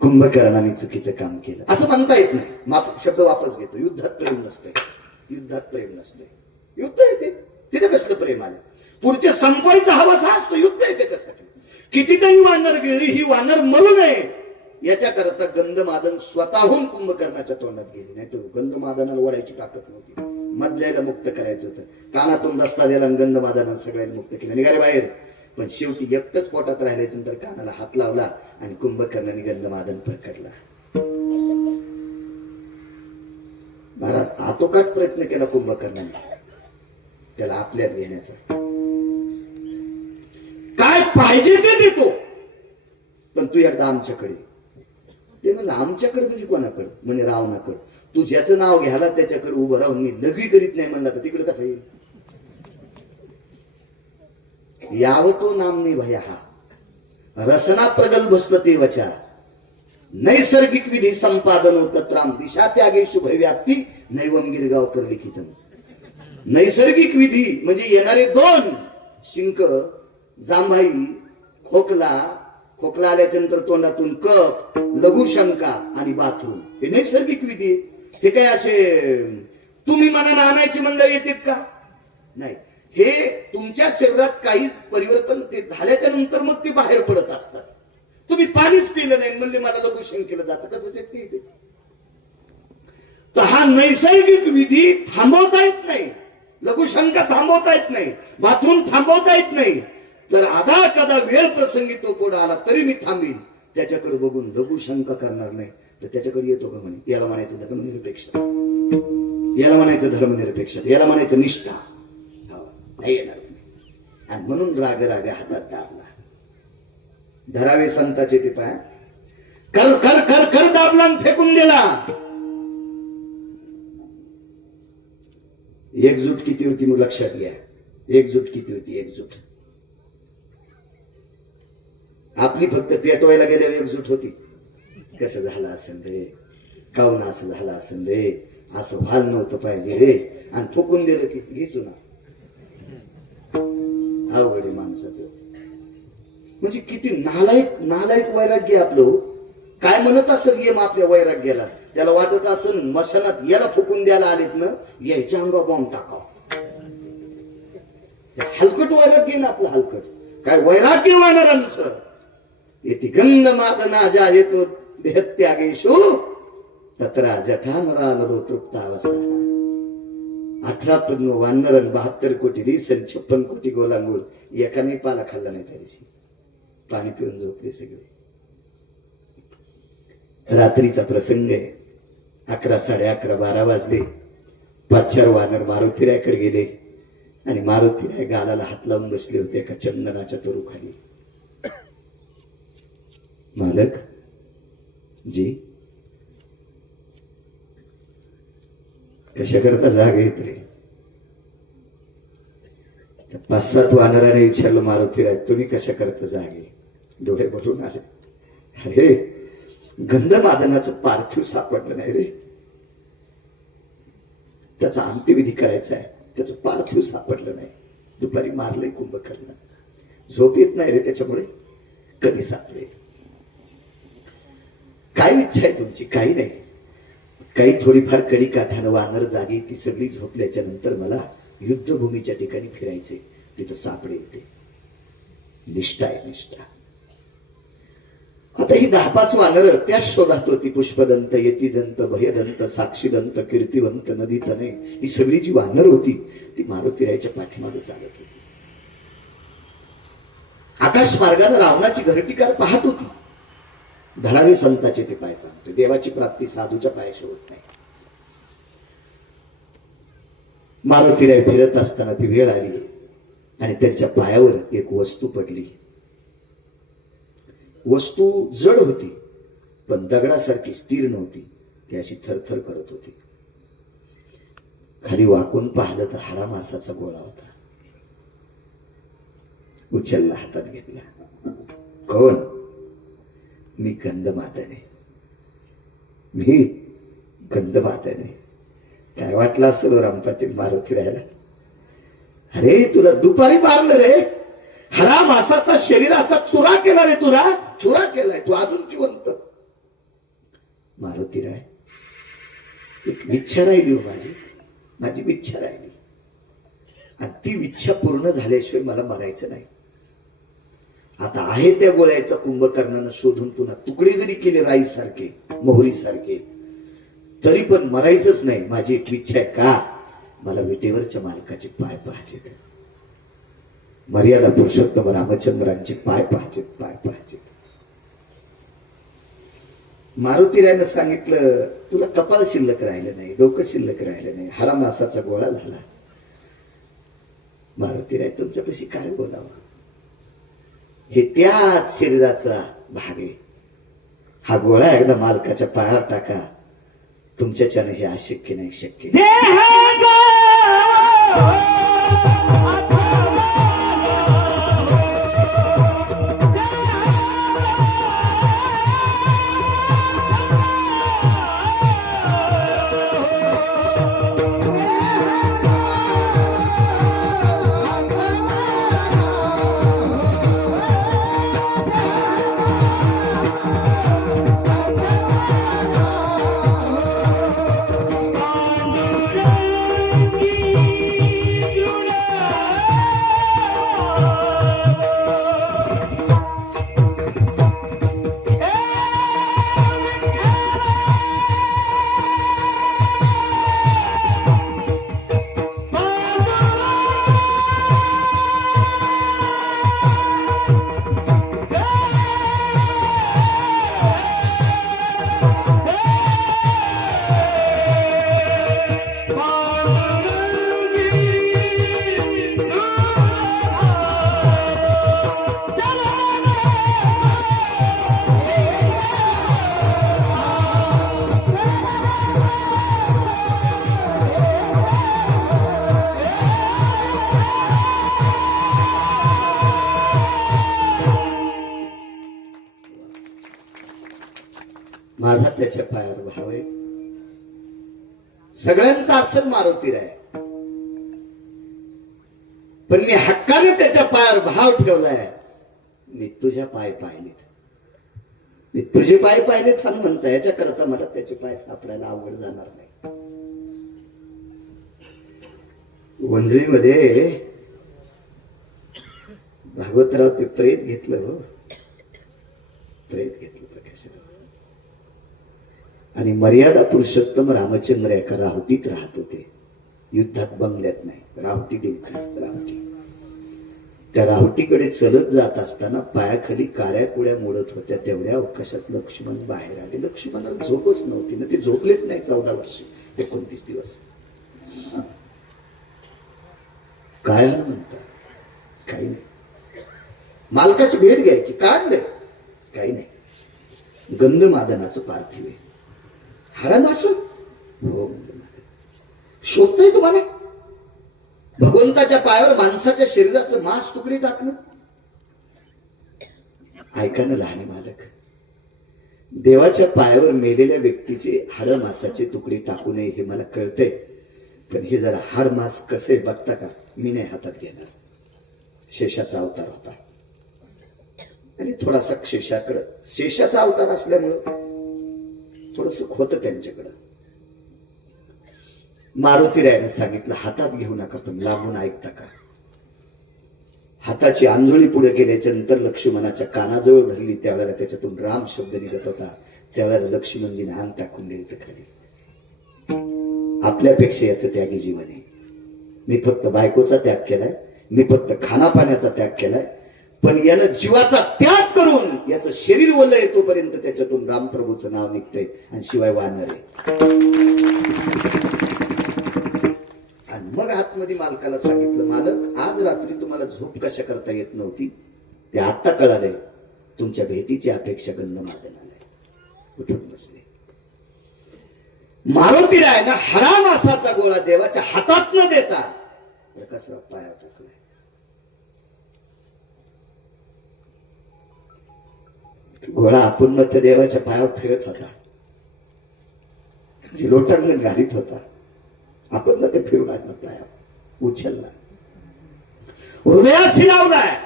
कुंभकर्णाने चुकीचं काम केलं असं म्हणता येत नाही. शब्द वापस घेतो. युद्धात प्रेम नसतंय, युद्धात प्रेम नसतंय. युद्ध आहे ते, तिथे कसलं प्रेम आलं? पुढचे संपवायचा हवास हा असतो, युद्ध आहे त्याच्यासाठी. कितीतरी वानर गेली, ही वानर मरू नये याच्याकरता गंधमादन स्वतःहून कुंभकर्णाच्या तोंडात गेली. नाही तर गंधमादनाला ओढायची ताकद नव्हती, मधल्याला मुक्त करायचं होतं. कानातून रस्ता दिला आणि गंधमादनानं सगळ्याला मुक्त केलं, निघाले बाहेर. पण शेवटी एकटंच पोटात राहिल्याच्या नंतर कानाला हात लावला आणि कुंभकर्णाने गंधमादन प्रकटला. महाराज आतोकाट प्रयत्न केला कुंभकर्णाने त्याला आपल्यात घेण्याचा. काय पाहिजे ते देतो, पण तू एकदा आमच्याकडे. ते म्हणलं आमच्याकडे म्हणजे कोणाकडे? म्हणे रावणाकडे. तू ज्याचं नाव घ्यायला त्याच्याकडे उभं राहून मी लघवी करीत नाही म्हणला तर तिकडे कसं येईल? यावतो नामने भया रसना प्रगल्भस्त ते वचा नैसर्गिक विधी संपादन तत्राम दिशा त्यागे शुभ व्याप्ती नैवम गिरगावकर लिखितम. नैसर्गिक विधी म्हणजे येणारे 2 शिंक, जांभाई, खोकला, खोकला आल्याच्या नंतर तोंडातून कफ, लघुशंका आणि बाथरूम, हे नैसर्गिक विधी. हे काय असे तुम्ही मनानं आणायची मंडळ येतात का? नाही. हे तुमच्या शरीरात काही परिवर्तन ते झाल्याच्या नंतर मग ते बाहेर पडत असतात. तुम्ही पाणीच पिलं नाही म्हणले मला लघुशंकेला जायचं, कसं शक्य आहे ते? तर हा नैसर्गिक विधी थांबवता येत नाही. लघुशंका थांबवता येत नाही, बाथरूम थांबवता येत नाही. तर आधा कदा वेळ प्रसंगी तो पुढे आला तरी मी थांबीन. त्याच्याकडे बघून लघुशंका करणार नाही. तर त्याच्याकडे येतो का म्हणे, याला म्हणायचं धर्मनिरपेक्षता, याला म्हणायचं धर्मनिरपेक्षता, याला म्हणायचं निष्ठा. नाही येणार तुम्ही. आणि म्हणून राग राग हातात दाबला. धरावे संताचे ते पाय, कर कर कर कर दाबला आणि फेकून दिला. एकजूट किती होती मग लक्षात घ्या. एकजूट किती होती? एकजूट आपली फक्त पेटवायला गेल्यावर एकजूट होती. कसं झालं असेल रे, काऊन असं झालं असेल रे, असं व्हायला नव्हतं पाहिजे रे, आणि फुकून दिलं की घेचू ना. अवघड आहे माणसाचं. म्हणजे किती नालायक नालायक वैराग्य आपलं. काय म्हणत असेल येम आपल्या वैराग्याला? त्याला वाटत असेल मशानात याला फुकून द्यायला आलेत ना, यायच्या अंगावर बॉम्ब टाकाव. हलकट वैराग्य ना आपलं, हलकट. काय वैराग्य वानरांचं येते गंध मादना ज्या येतो देहत्यागेशु तत्रा जठानरालो तृप्तावस्था. 18 पद्म वानर, 72 कोटी रीसन, 56 कोटी गोलांगूळ. एकाने पाला खाल्ला नाही त्या दिवशी. पाणी पिऊन झोपले सगळे. रात्रीचा प्रसंग आहे. 11, 11:30, 12 वाजले. 5-4 वानर मारुतीरायकडे गेले आणि मारुतीराय गालाला हात लावून बसले होते एका चंदनाच्या तोरूखाली. मालक जी, कशा करता जाग येत रे? 5-7 वानराने विचारलं मारुतीराय, तुम्ही कशा करता जागे? डोळे भरून आले. अरे गंधमादनाचं पार्थिव सापडलं नाही रे, त्याचा अंत्यविधी करायचा आहे, त्याचं पार्थिव सापडलं नाही. दुपारी मारलंय कुंभकर्ण. झोप येत नाही रे त्याच्यामुळे. कधी सापडेल? काय इच्छा आहे तुमची? काही नाही. काही थोडीफार कडी काठानं वानर जागी, ती सगळी झोपल्याच्या नंतर मला युद्धभूमीच्या ठिकाणी फिरायचे, तिथं सापडेल ते. निष्ठा आहे, निष्ठा. आता ही 10-5 वानर त्याच शोधात होती. पुष्पदंत, यतिदंत, भयदंत, साक्षीदंत, कीर्तिवंत, नदीतने, ही सगळी जी वानर होती ती मारुतीरायच्या पाठीमागे चालत होती. आकाश मार्गाने रावणाची घरटीकार पाहत होती. धडावे संताचे ते पाय सांगतो. देवाची प्राप्ती साधूच्या पायाशी होत नाही. मारुतीराय फिरत असताना ती वेळ आली आणि त्यांच्या पायावर एक वस्तू पडली. वस्तू जड होती पण दगडासारखी स्थिर नव्हती. ती अशी थरथर करत होती. खाली वाकून पाहिलं तर हाडा मासाचा गोळा होता. उचलला, हातात घेतला. कोण? मी गंधमादने, मी गंधमादने. काय वाटलं असं रामपाटील मारुतीरायला? अरे तुला दुपारी मारलं रे, हरा मासाचा शरीराचा चुरा केला रे, तुला चुरा केलाय, तू अजून जिवंत. मारुतीराय, एक इच्छा राहिली हो माझी, माझी इच्छा राहिली, आणि ती इच्छा पूर्ण झाल्याशिवाय मला मरायचं नाही. आता आहे त्या गोळ्याचा कुंभकर्णानं शोधून पुन्हा तुकडे जरी केले राई सारखे, मोहरी सारखे, तरी पण मरायचंच नाही. माझी एक इच्छा आहे. का? मला विटेवरच्या मालकाचे पाय पाहायचे, मर्यादा पुरुषोत्तम रामचंद्रांचे पाय पाहायचे, पाय पाहायचे. मारुतीरायनं सांगितलं, तुला कपाळ शिल्लक राहिलं नाही, डोकं शिल्लक राहिलं नाही, हाडा मासाचा गोळा झाला. मारुतीराय, तुमच्यापाशी काय बोलावं? हे त्याच शरीराचा भाग आहे. हा गोळा एकदा मालकाच्या पायावर टाका, तुमच्याच्याने हे अशक्य नाही, शक्य. त्याच्या पायावर भाव आहे. सगळ्यांचा असेल मारुतीराय, पण मी हक्काने त्याच्या पायावर भाव ठेवलाय. मी तुझ्या पाय पाहिलेत, मी तुझे पाय पाहिलेत हनुमंत. याच्या करता मला त्याचे पाय सापडायला अवघड जाणार नाही. वंजळीमध्ये भागवतराव ते प्रेत घेतलं, हो प्रेत घेतलं प्रकाशराव, आणि मर्यादा पुरुषोत्तम रामचंद्र एका राहुटीत राहत होते. युद्धात बंगल्यात नाही, राहुटी देतात राहुटी. त्या राहुटीकडे चलत जात असताना पायाखाली काळ्या कुड्या मोडत होत्या. तेवढ्या अवकाशात लक्ष्मण बाहेर आले. लक्ष्मणाला झोपच नव्हती ना, ते झोपलेच नाही 14 वर्षे 29 दिवस. काय म्हणतात, काही नाही. मालकाची भेट घ्यायची, काढलंय काही नाही. गंधमादनाचं पार्थिव आहे. हरण असं हो, शोभतंय तुम्हाला भगवंताच्या पायावर माणसाच्या शरीराचं मांस तुकडे टाकणं? ऐका ना लहाने मालक, देवाच्या पायावर मेलेल्या व्यक्तीचे हाड मांसाचे तुकडे टाकू नये हे मला कळतंय, पण हे जरा हाड मांस कसे बघता का? मी नाही हातात घेणार. शेषाचा अवतार होता आणि थोडासा शेषाचा अवतार असल्यामुळं थोडस होतं त्यांच्याकडं. मारुतीरायाने सांगितलं हातात घेऊ नका, पण लांबून ऐकता का? हाताची आंजोळी पुढे केल्याच्या नंतर लक्ष्मणाच्या कानाजवळ धरली. त्यावेळेला त्याच्यातून राम शब्द निघत होता. त्यावेळेला लक्ष्मणजीने अंग टाकून दिलं तर खाली. आपल्यापेक्षा याचं त्यागी जीवन आहे. मी फक्त बायकोचा त्याग केलाय, मी फक्त खानापाण्याचा त्याग केलाय, पण यानं जीवाचा त्याग करून याचं शरीर ओलं येतोपर्यंत त्याच्यातून रामप्रभूचं नाव निघतंय आणि शिवाय वानर आहे. आणि मग आतमध्ये मालकाला सांगितलं, मालक आज रात्री तुम्हाला झोप कशा करता येत नव्हती ते आता कळालंय. तुमच्या भेटीची अपेक्षा गंधमादनाला आहे. उठून बसले. मारुतीरायानं हरा मासाचा गोळा देवाच्या हातात न देता प्रकाशराव पायावर टाकलाय. गोळा आपण मग त्या देवाच्या पायावर फिरत होता, लोटांगण घालीत होता. आपण मग ते फिरून आणलं पायावर, उचलला, हृदयाशी लावलाय.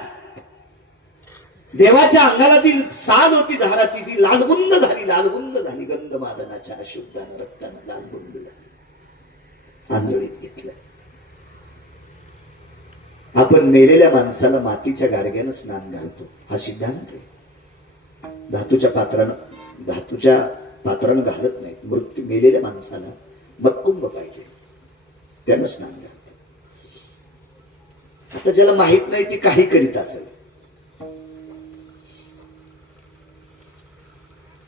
देवाच्या अंगाला ती साल होती झाडाची, ती लालबुंद झाली, लालबुंद झाली. गंधमादनाच्या अशुद्धानं रक्तानं लालबुंद झाली. आंजोळीत घेतलं. आपण मेलेल्या माणसाला मातीच्या गाडग्यानं स्नान घालतो, हा सिद्धांत आहे. धातूच्या पात्रानं घालत नाही. मृत्यू मेलेल्या माणसाला मत्कुंभ पाहिजे, त्यानं स्नान घालत. आता ज्याला माहित नाही ती काही करीत असेल.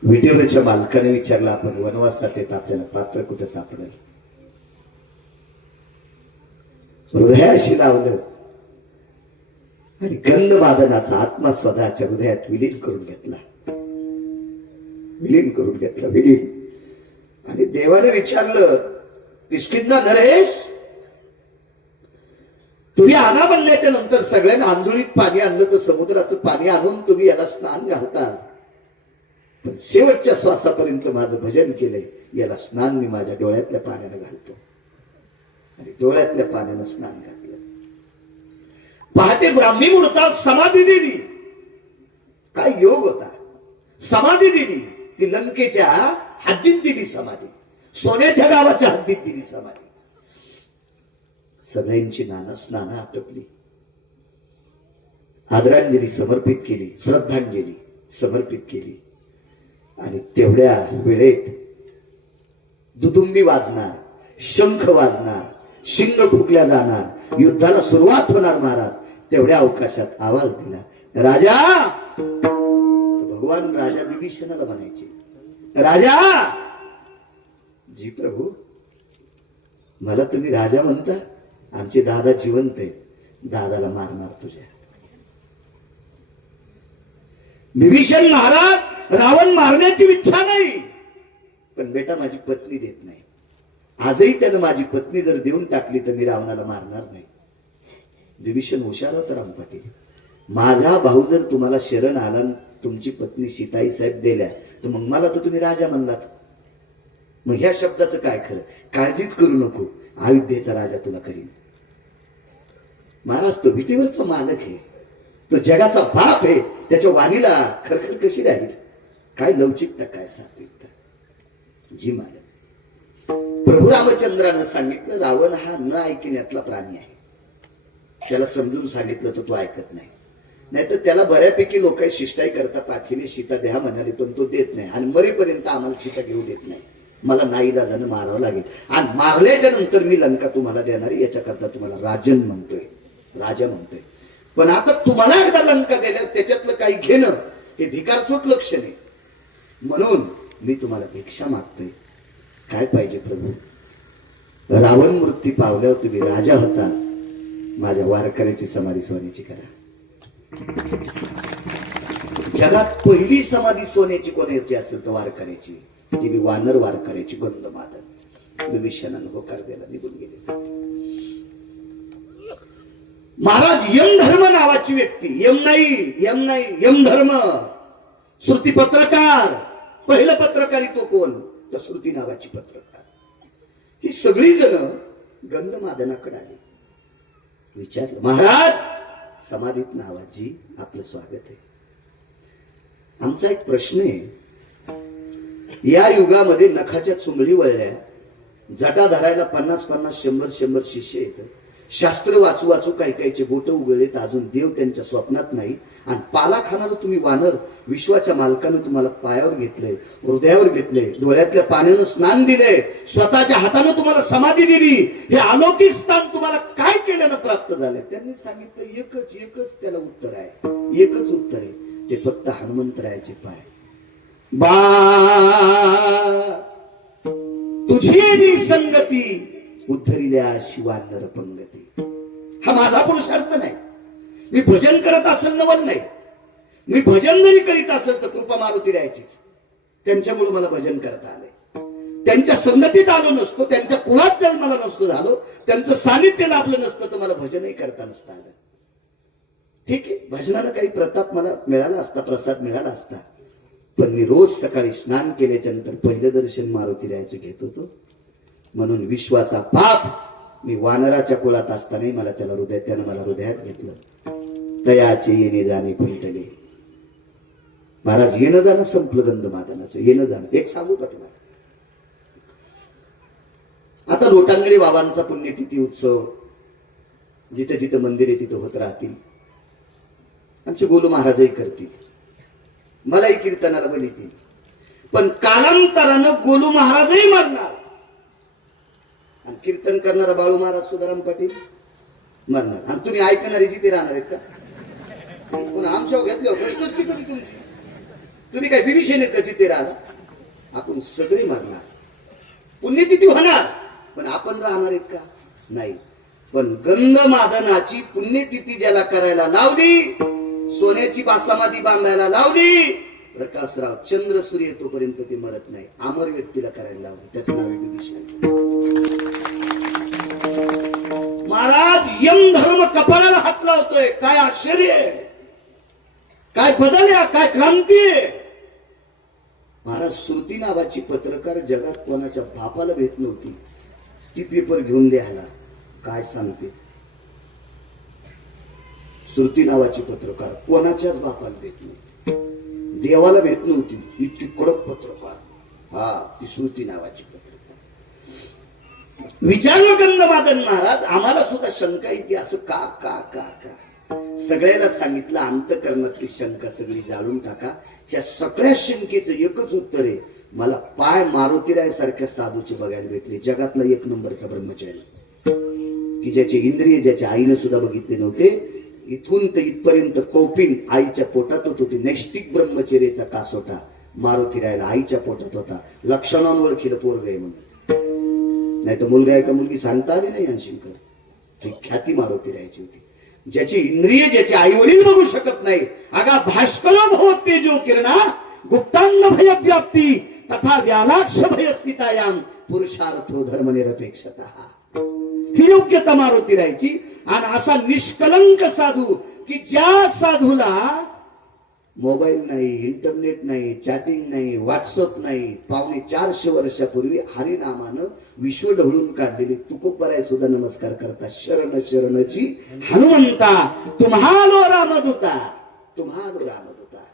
विटेवरच्या मालकाने विचारलं, आपण वनवासात येत आपल्याला पात्र कुठं सापडेल? हृदयाशी लावलं आणि गंधमादनाचा आत्मा स्वतःच्या हृदयात विलीन करून घेतला. आणि देवाने विचारलं, किष्किंधा नरेश, तुम्ही आणा बनल्याच्या नंतर सगळ्यांना आंजोळीत पाणी आणलं तर समुद्राचं पाणी आणून तुम्ही याला स्नान घालता, पण शेवटच्या श्वासापर्यंत माझं भजन केलंय. याला स्नान मी माझ्या डोळ्यातल्या पाण्यानं घालतो. आणि डोळ्यातल्या पाण्यानं स्नान घातलं. पहाटे ब्राह्मी मुहूर्तावर समाधी दिली. काय योग होता! समाधी दिली. ती लंकेच्या हद्दीत दिली समाधी, सोन्याच्या गावाच्या हद्दीत दिली समाधी. सगळ्यांची स्नानं आटपली. आदरांजली समर्पित केली, श्रद्धांजली समर्पित केली. आणि तेवढ्या वेळेत दुदुंबी वाजणार, शंख वाजणार, शिंग फुकल्या जाणार, युद्धाला सुरुवात होणार. महाराज तेवढ्या अवकाशात आवाज दिला, राजा. भगवान राजा विभीषणाला म्हणायचे, राजा. जी प्रभू, मला तुम्ही राजा म्हणता? आमचे दादा जिवंत आहेत, दादाला मारणार तुझ्या. विभीषण महाराज, रावण मारण्याची इच्छा नाही, पण बेटा माझी पत्नी देत नाही. आजही त्यानं माझी पत्नी जर देऊन टाकली तर मी रावणाला मारणार नाही. विभीषण हुशार होता राम पाटील. माझा भाऊ जर तुम्हाला शरण आला, तुमची पत्नी सीताई साहेब दिल्या, तर मग मला तर तुम्ही राजा म्हणलात. मग ह्या शब्दाचं काय खरं? काळजीच करू नको, अयोध्येचा राजा तुला करीन. महाराज तो विटीवरचा मालक आहे, तो जगाचा बाप आहे. त्याच्या वाणीला खरखर कशी राहील? काय लवचिकता, काय सात्विकता. जी मालक. प्रभू रामचंद्रानं सांगितलं रावण हा न ऐकण्यातला प्राणी आहे. त्याला समजून सांगितलं तर तो ऐकत नाही. नाहीतर त्याला बऱ्यापैकी लोक शिष्टाई करता पाठीने सीता द्या म्हणाले, पण तो देत नाही. आणि मरेपर्यंत आम्हाला सीता घेऊ देत नाही. मला नाईलाजानं मारावं लागेल, आणि मारल्याच्या नंतर मी लंका तुम्हाला देणार आहे. याच्याकरता तुम्हाला राजन म्हणतोय, राजा म्हणतोय. पण आता तुम्हाला एकदा लंका दिल्या, त्याच्यातलं काही घेणं हे भिकारचोट लक्षण आहे. म्हणून मी तुम्हाला भिक्षा मागतोय. काय पाहिजे प्रभू? रावण मृत्यू पावल्यावर तुम्ही राजा होता, माझ्या वारकऱ्याची समाधी सोन्याची करा. जगात पहिली समाधी सोन्याची कोणाची असेल तर वारकऱ्याची. ती मी वानर वारकऱ्याची गंधमादन. विभीषणानं होकार द्यायला निघून गेले. महाराज यमधर्म नावाची व्यक्ती, यम नाही यमधर्म श्रुती पत्रकार. पहिलं पत्रकारी तो कोण? तर श्रुती नावाची पत्रकार. ही सगळी जण गंधमादनाकडे आली. विचारलं, महाराज समाधीत नावाजी आपलं स्वागत आहे. आमचा एक प्रश्न आहे. या युगामध्ये नखाच्या चुंबळी वळल्या, जटा धरायला 50-50, 100-100 शिष्य येत. शास्त्र वाचू वाचू काही काहीचे बोट उघडलेत, अजून देव त्यांच्या स्वप्नात नाही. आणि पाला खाणारं तुम्ही वानर, विश्वाच्या मालकानं तुम्हाला पायावर घेतलंय, हृदयावर घेतले, डोळ्यातल्या पाण्यानं स्नान दिलंय, स्वतःच्या हातानं तुम्हाला समाधी दिली. हे अलौकिक स्थान तुम्हाला काय केल्यानं प्राप्त झालंय? त्यांनी सांगितलं एकच त्याला उत्तर आहे. एकच उत्तर आहे, ते फक्त हनुमंतरायाचे पाय. बा तुझी संगती उद्धरिल्या शिवानर पंगती. हा माझा पुरुषार्थ नाही. मी भजन करत असेल नवल नाही. मी भजन जरी करीत असेल तर कृपा मारुती राहायचीच. त्यांच्यामुळे मला भजन करता आलंय. त्यांच्या संगतीत आलो नसतो, त्यांच्या कुळात जन्माला नसतो झालो, त्यांचं सानिध्य लाभलं नसतं तर मला भजनही करता नसतं आलं. ठीक आहे, भजनाला काही प्रताप मला मिळाला असता, प्रसाद मिळाला असता. पण मी रोज सकाळी स्नान केल्याच्या नंतर पहिलं दर्शन मारुती राहायचं घेत होतो. म्हणून विश्वाचा बाप मी वानराच्या कुळात असतानाही मला त्यानं मला हृदयात घेतलं. तयाचे येणे जाणे खुंटले. महाराज येणं जाणं संपलं गंधमादनाचं. येणं जाणं एक सांगू का तुम्हाला? आता लोटांगणे बाबांचा पुण्यतिथी उत्सव जिथे जिथे मंदिर आहे तिथे होत राहतील. आमचे गोलू महाराजही करतील, मलाही कीर्तनाला बोलतील. पण कालांतरानं गोलू महाराजही मरणार आणि कीर्तन करणारा बाळू महाराज सुधाराम पाटील मरणार. आणि तुम्ही ऐकणारे जिथे राहणार आहेत का? पण आमच्या घेतले प्रश्नच पिकवली तुमची. तुम्ही काय विभीषण आहेत का जिथे राहणार? आपण सगळे मरणार. पुण्यतिथी होणार, पण आपण राहणार आहेत का? नाही. पण गंधमादनाची पुण्यतिथी ज्याला करायला लावली, सोन्याची समाधी बांधायला लावली, प्रकाशराव चंद्र सूर्य येतोपर्यंत ते मरत नाही. अमर व्यक्तीला करायला लावली, त्याचं नाव आहे विभीषण. महाराज यमधर्म कपाळाला हात लावतोय. काय आश्चर्य आहे, काय बदल आहे, काय क्रांती आहे. महाराज श्रुती नावाची पत्रकार जगात कोणाच्या बापाला भेट नव्हती. ती पेपर घेऊन द्यायला काय सांगते. श्रुती नावाची पत्रकार कोणाच्याच बापाला भेट नव्हती, देवाला भेट नव्हती. इतकी कडक पत्रकार. हा, ती श्रुती नावाची पत्रकार. विचारलं गंधमादन महाराज, आम्हाला सुद्धा शंका येते असं का का का का. सगळ्याला सांगितलं अंतःकरणातली शंका सगळी जाळून टाका. ह्या सगळ्या शंकेचं एकच उत्तर आहे. मला पाय मारुतीराय सारख्या साधूचे बघायला भेटले. जगातला एक नंबरचा ब्रह्मचारी की ज्याचे इंद्रिय ज्याच्या आईनं सुद्धा बघितले नव्हते. इथून तर इथपर्यंत कौपिन आईच्या पोटात होती. नैष्टिक ब्रह्मचर्याचा कासोटा मारुतीरायला आईच्या पोटात होता. लक्षणांवर ओळखीलं पोरग आहे म्हणून. नाही तर मुलगा आहे का मुलगी सांगता आली नाही. अंशिंकर ही ख्याती मारुतीरायची होती. ज्याची इंद्रिय ज्याचे आई वडील बघू शकत नाही. अगा भास्करो भवत तेजो किरणा गुप्तांग भय व्याप्ती तथा व्यालाक्ष भय स्थितायाम पुरुषार्थो धर्मनिरपेक्षता. ही योग्यता मारुतीरायची. आणि असा निष्कलंक साधू की ज्या साधूला मोबाईल नाही, इंटरनेट नाही, चॅटिंग नाही, व्हॉट्सअप नाही. 450 वर्षापूर्वी हरिनामानं विश्व ढवळून काढलेले तुकोबराय सुद्धा नमस्कार करतात. शरण शरणची हनुमंता तुम्हालो रामदूता, तुम्हालो रामदूता.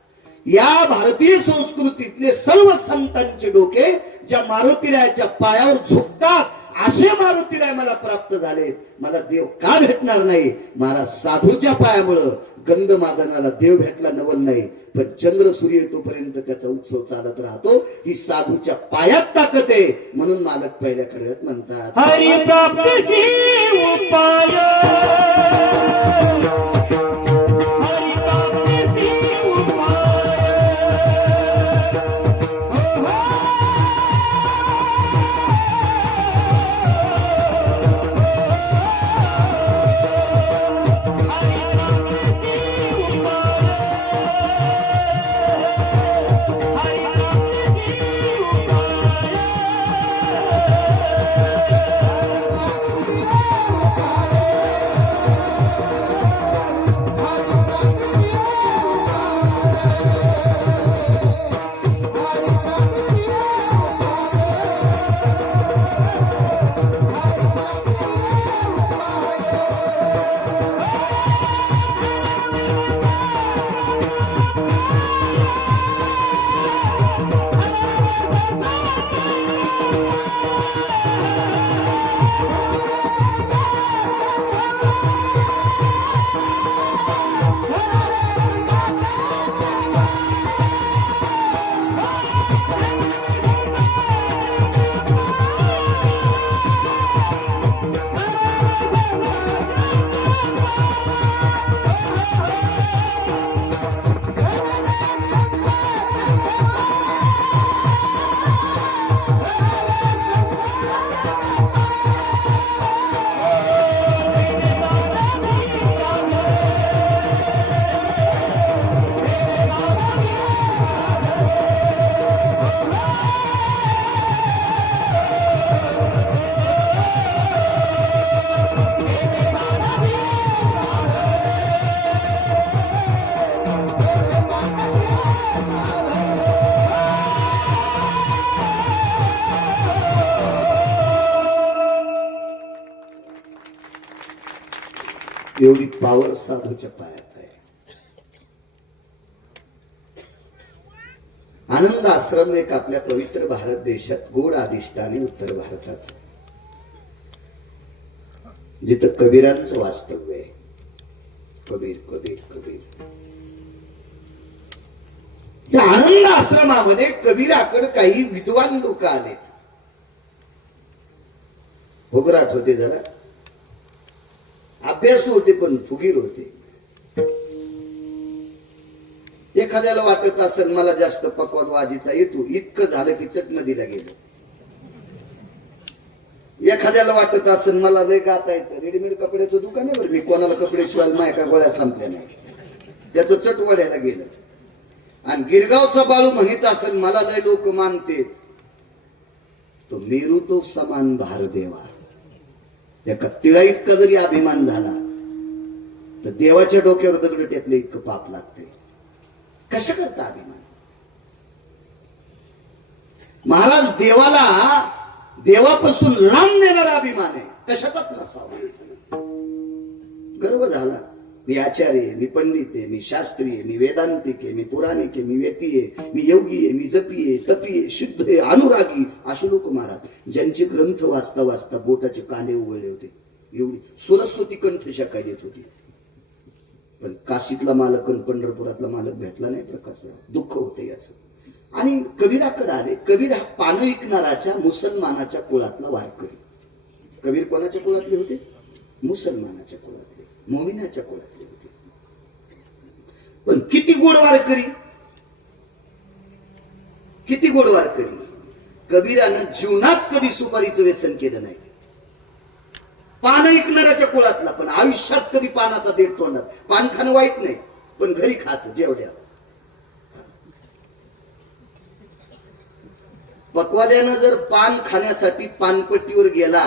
या भारतीय संस्कृतीतले सर्व संतांचे डोके ज्या मारुतीरायाच्या पायावर झुकतात, असे मारुतीराय मला प्राप्त झालेत. मला देव का भेटणार नाही? महाराज साधूच्या पायामुळं गंधमादनाला देव भेटला नवल नाही, पण चंद्र सूर्य तोपर्यंत त्याचा उत्सव चालत राहतो. ही साधूच्या पायात ताकद आहे. म्हणून मालक पहिल्या कडव्यात म्हणतात, हरी प्राप्तीसी उपाय, हरी प्राप्तीसी उपाय. एवढी पावर साधूच्या पायात आहे. आनंद आश्रम एक आपल्या पवित्र भारत देशात गोड आदिष्टाने उत्तर भारतात, जिथं कबीरांचं वास्तव्य आहे. कबीर कबीर कबीर. या आनंद आश्रमामध्ये कबीराकडे काही विद्वान लोक आलेत. भोगराट होते, जरा अभ्यासू होते, पण फुगीर होते. एखाद्याला वाटत असेल मला जास्त पक्वाद वाजिता येतो, इतकं झालं की चटणं दिला गेलं. एखाद्याला वाटत असेल मला लय गाता येतं, रेडीमेड कपड्याचं दुकान आहे बरं, मी कोणाला कपडे शिवायला मायका गोळ्या संपल्या नाही, त्याचं चटवड्याला गेलं. आणि गिरगावचा बाळू म्हणत असेल मला लय लोक मानते, तो मेरू तो समान भार देवा. एका तिळा इतका जरी अभिमान झाला तर देवाच्या डोक्यावर दगड टेकले इतकं पाप लागते. कशा करता अभिमान? महाराज देवाला देवापासून लांब नेणारा अभिमान आहे, कशातच नसावा. गर्व झाला मी आचार्य आहे, मी पंडित आहे, मी शास्त्री आहे, मी वेदांतिक आहे, मी पुराणिक आहे, मी वेती आहे, मी योगी आहे, मी जपी आहे, तपी आहे, शुद्ध आहे, अनुरागी. असे लोक महाराज ज्यांचे ग्रंथ वाचता वाचता बोटाचे कांडे उघडले होते. एवढी सरस्वती कंठशा काय देत होती. पण काशीतला मालक आणि पंढरपुरातला मालक भेटला नाही. प्रकाश दुःख होते याच. आणि कबीराकडे आले. कबीर हा पानं ऐकणाराच्या मुसलमानाच्या कुळातला वारकरी. कबीर कोणाच्या कुळातले होते? मुसलमानाच्या कुळातले, मोमिनाच्या कुळातले होते. पण किती गोड वारकरी, किती गोड वारकरी. कबीरानं जीवनात कधी सुपारीचं व्यसन केलं नाही. पान ऐकणाऱ्याच्या कुळातला, पण आयुष्यात कधी पानाचा देठ तोंडात. पान खाणं वाईट नाही, पण घरी खायचं जेवढ्या. पक्वाद्यानं जर पान खाण्यासाठी पानपट्टीवर गेला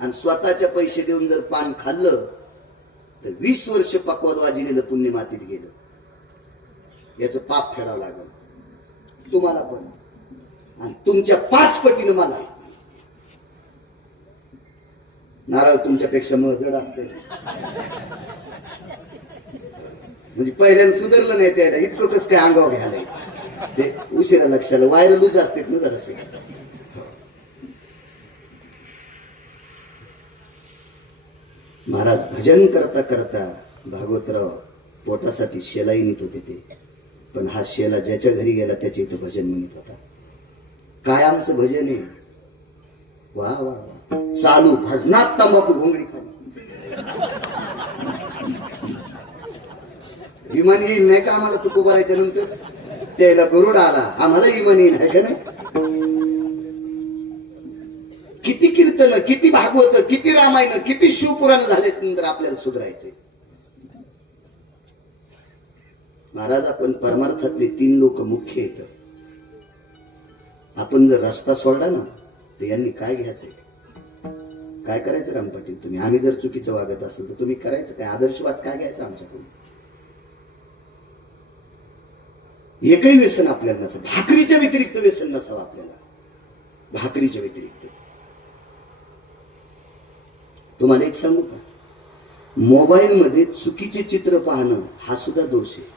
आणि स्वतःच्या पैसे देऊन जर पान खाल्लं तर 20 वर्ष पक्वाद वाजिनीला पुण्य मातीत गेलं. याचं पाप फेडावं लागेल तुम्हाला पण, आणि तुमच्या 5 पटीनं मला. नारळ तुमच्यापेक्षा जड असते, म्हणजे पहिल्यांदा सुधारलं नाही त्याला, इतकं कसं काय अंगावर घ्यायला ते उशिरा लक्षाला. वायर लूज असतात ना जरासे. महाराज भजन करता करता भागवतराव पोटासाठी शेलाई नेत होते ते, पण हा शेला ज्याच्या घरी गेला त्याच्या इथं भजन म्हणत होता. काय आमचं भजन आहे, वा वा वा. चालू भजनात तंबाखू घोंगडी खाली. विमान येईल नाही का आम्हाला तुक भरायच्या नंतर, त्याला गरुड आला आम्हाला विमान येईल आहे का नाही. किती कीर्तन, किती भागवत, किती रामायण, किती शिवपुराण झाले नंतर आपल्याला सुधारायचे. महाराज आपण परमार्थातले 3 लोक मुख्य येत. आपण जर रस्ता सोडला ना तर यांनी काय घ्यायचंय, काय करायचं राम पाटील तुम्ही. आम्ही जर चुकीचं वागत असेल तर तुम्ही करायचं काय, आदर्शवाद काय घ्यायचं आमच्याकडून. एकही व्यसन आपल्याला नसावं, भाकरीच्या व्यतिरिक्त व्यसन नसावं आपल्याला, भाकरीच्या व्यतिरिक्त. तुम्हाला एक सांगू का, मोबाईल मध्ये चुकीचे चित्र पाहणं हा सुद्धा दोष आहे.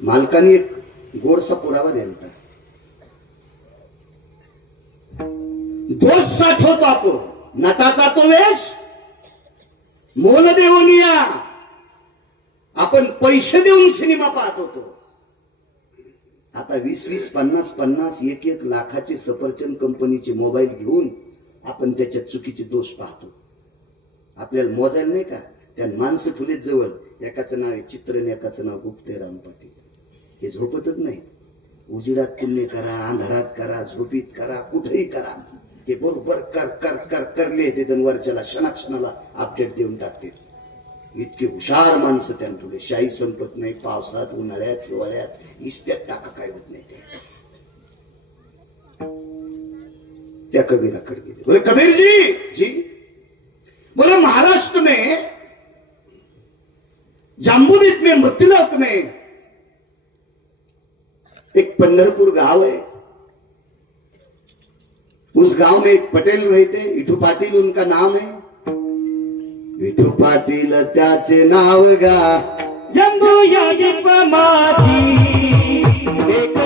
मालकाने एक गोडसा पुरावा द्यायला, दोष साठवतो आपण, नटाचा तो वेश मोल देऊनिया. आपण पैसे देऊन सिनेमा पाहत होतो, आता 20-20, 50-50, 1-1 लाखाचे सफरचंद कंपनीचे मोबाईल घेऊन आपण त्याच्यात चुकीचे दोष पाहतो. आपल्याला मोजायला नाही का, त्या माणसं ठुलेत जवळ, एकाचं नाव आहे चित्र आणि एकाचं नाव गुप्ते राम पाटील. हे झोपतच नाही. उजिडात पुण्य करा, अंधारात करा, झोपीत करा, कुठेही करा, हे बरोबर कर कर कर करले ते वरच्याला क्षणाक्षणाला अपडेट देऊन टाकते. इतके हुशार माणसं त्यांना, शाही संपत नाही. पावसात, उन्हाळ्यात, हिवाळ्यात इस्त्यात टाका काय होत नाही. त्या कबीराकडे गेले, बोले कबीर जी बोले महाराष्ट्र में जाम्बुदीप में मृत्युलोक में एक पंढरपुर गांव है, उस गांव में एक पटेल रहते, विठू पाटिल उनका नाम है. विठू पाटील त्याचे नाव गा, जंबू या दीप माझी एक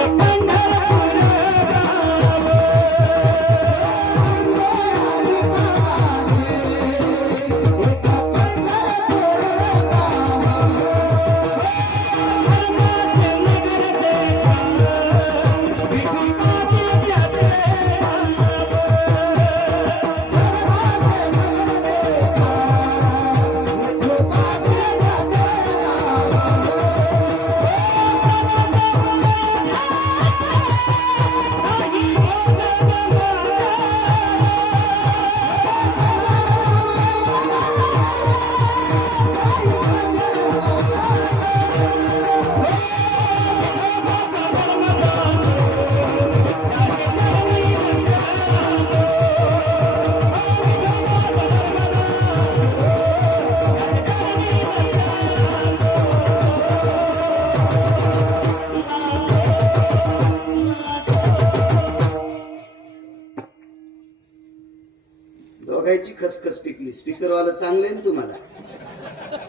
दोघांची खसखस पिकली. स्पीकरवाला चांगले ना तुम्हाला,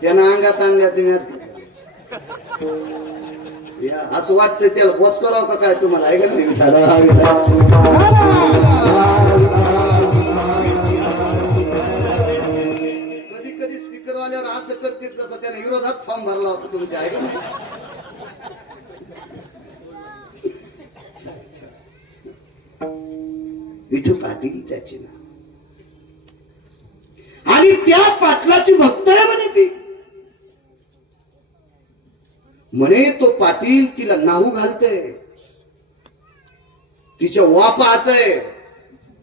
त्यांना अंगात आणल्या तुम्ही आज असं वाटतं त्याला बोच करावं का काय तुम्हाला, ऐका नाही. कधी कधी स्पीकरवाल्यावर असं करते जसं त्याने विरोधात फॉर्म भरला होता तुमच्या, ऐका नाही. विठू पाटील त्याचे नाव, आणि त्या पाटलाची भक्त आहे म्हणे ती. म्हणे तो पाटील तिला नाहू घालतय, तिच्या वा पाहतय,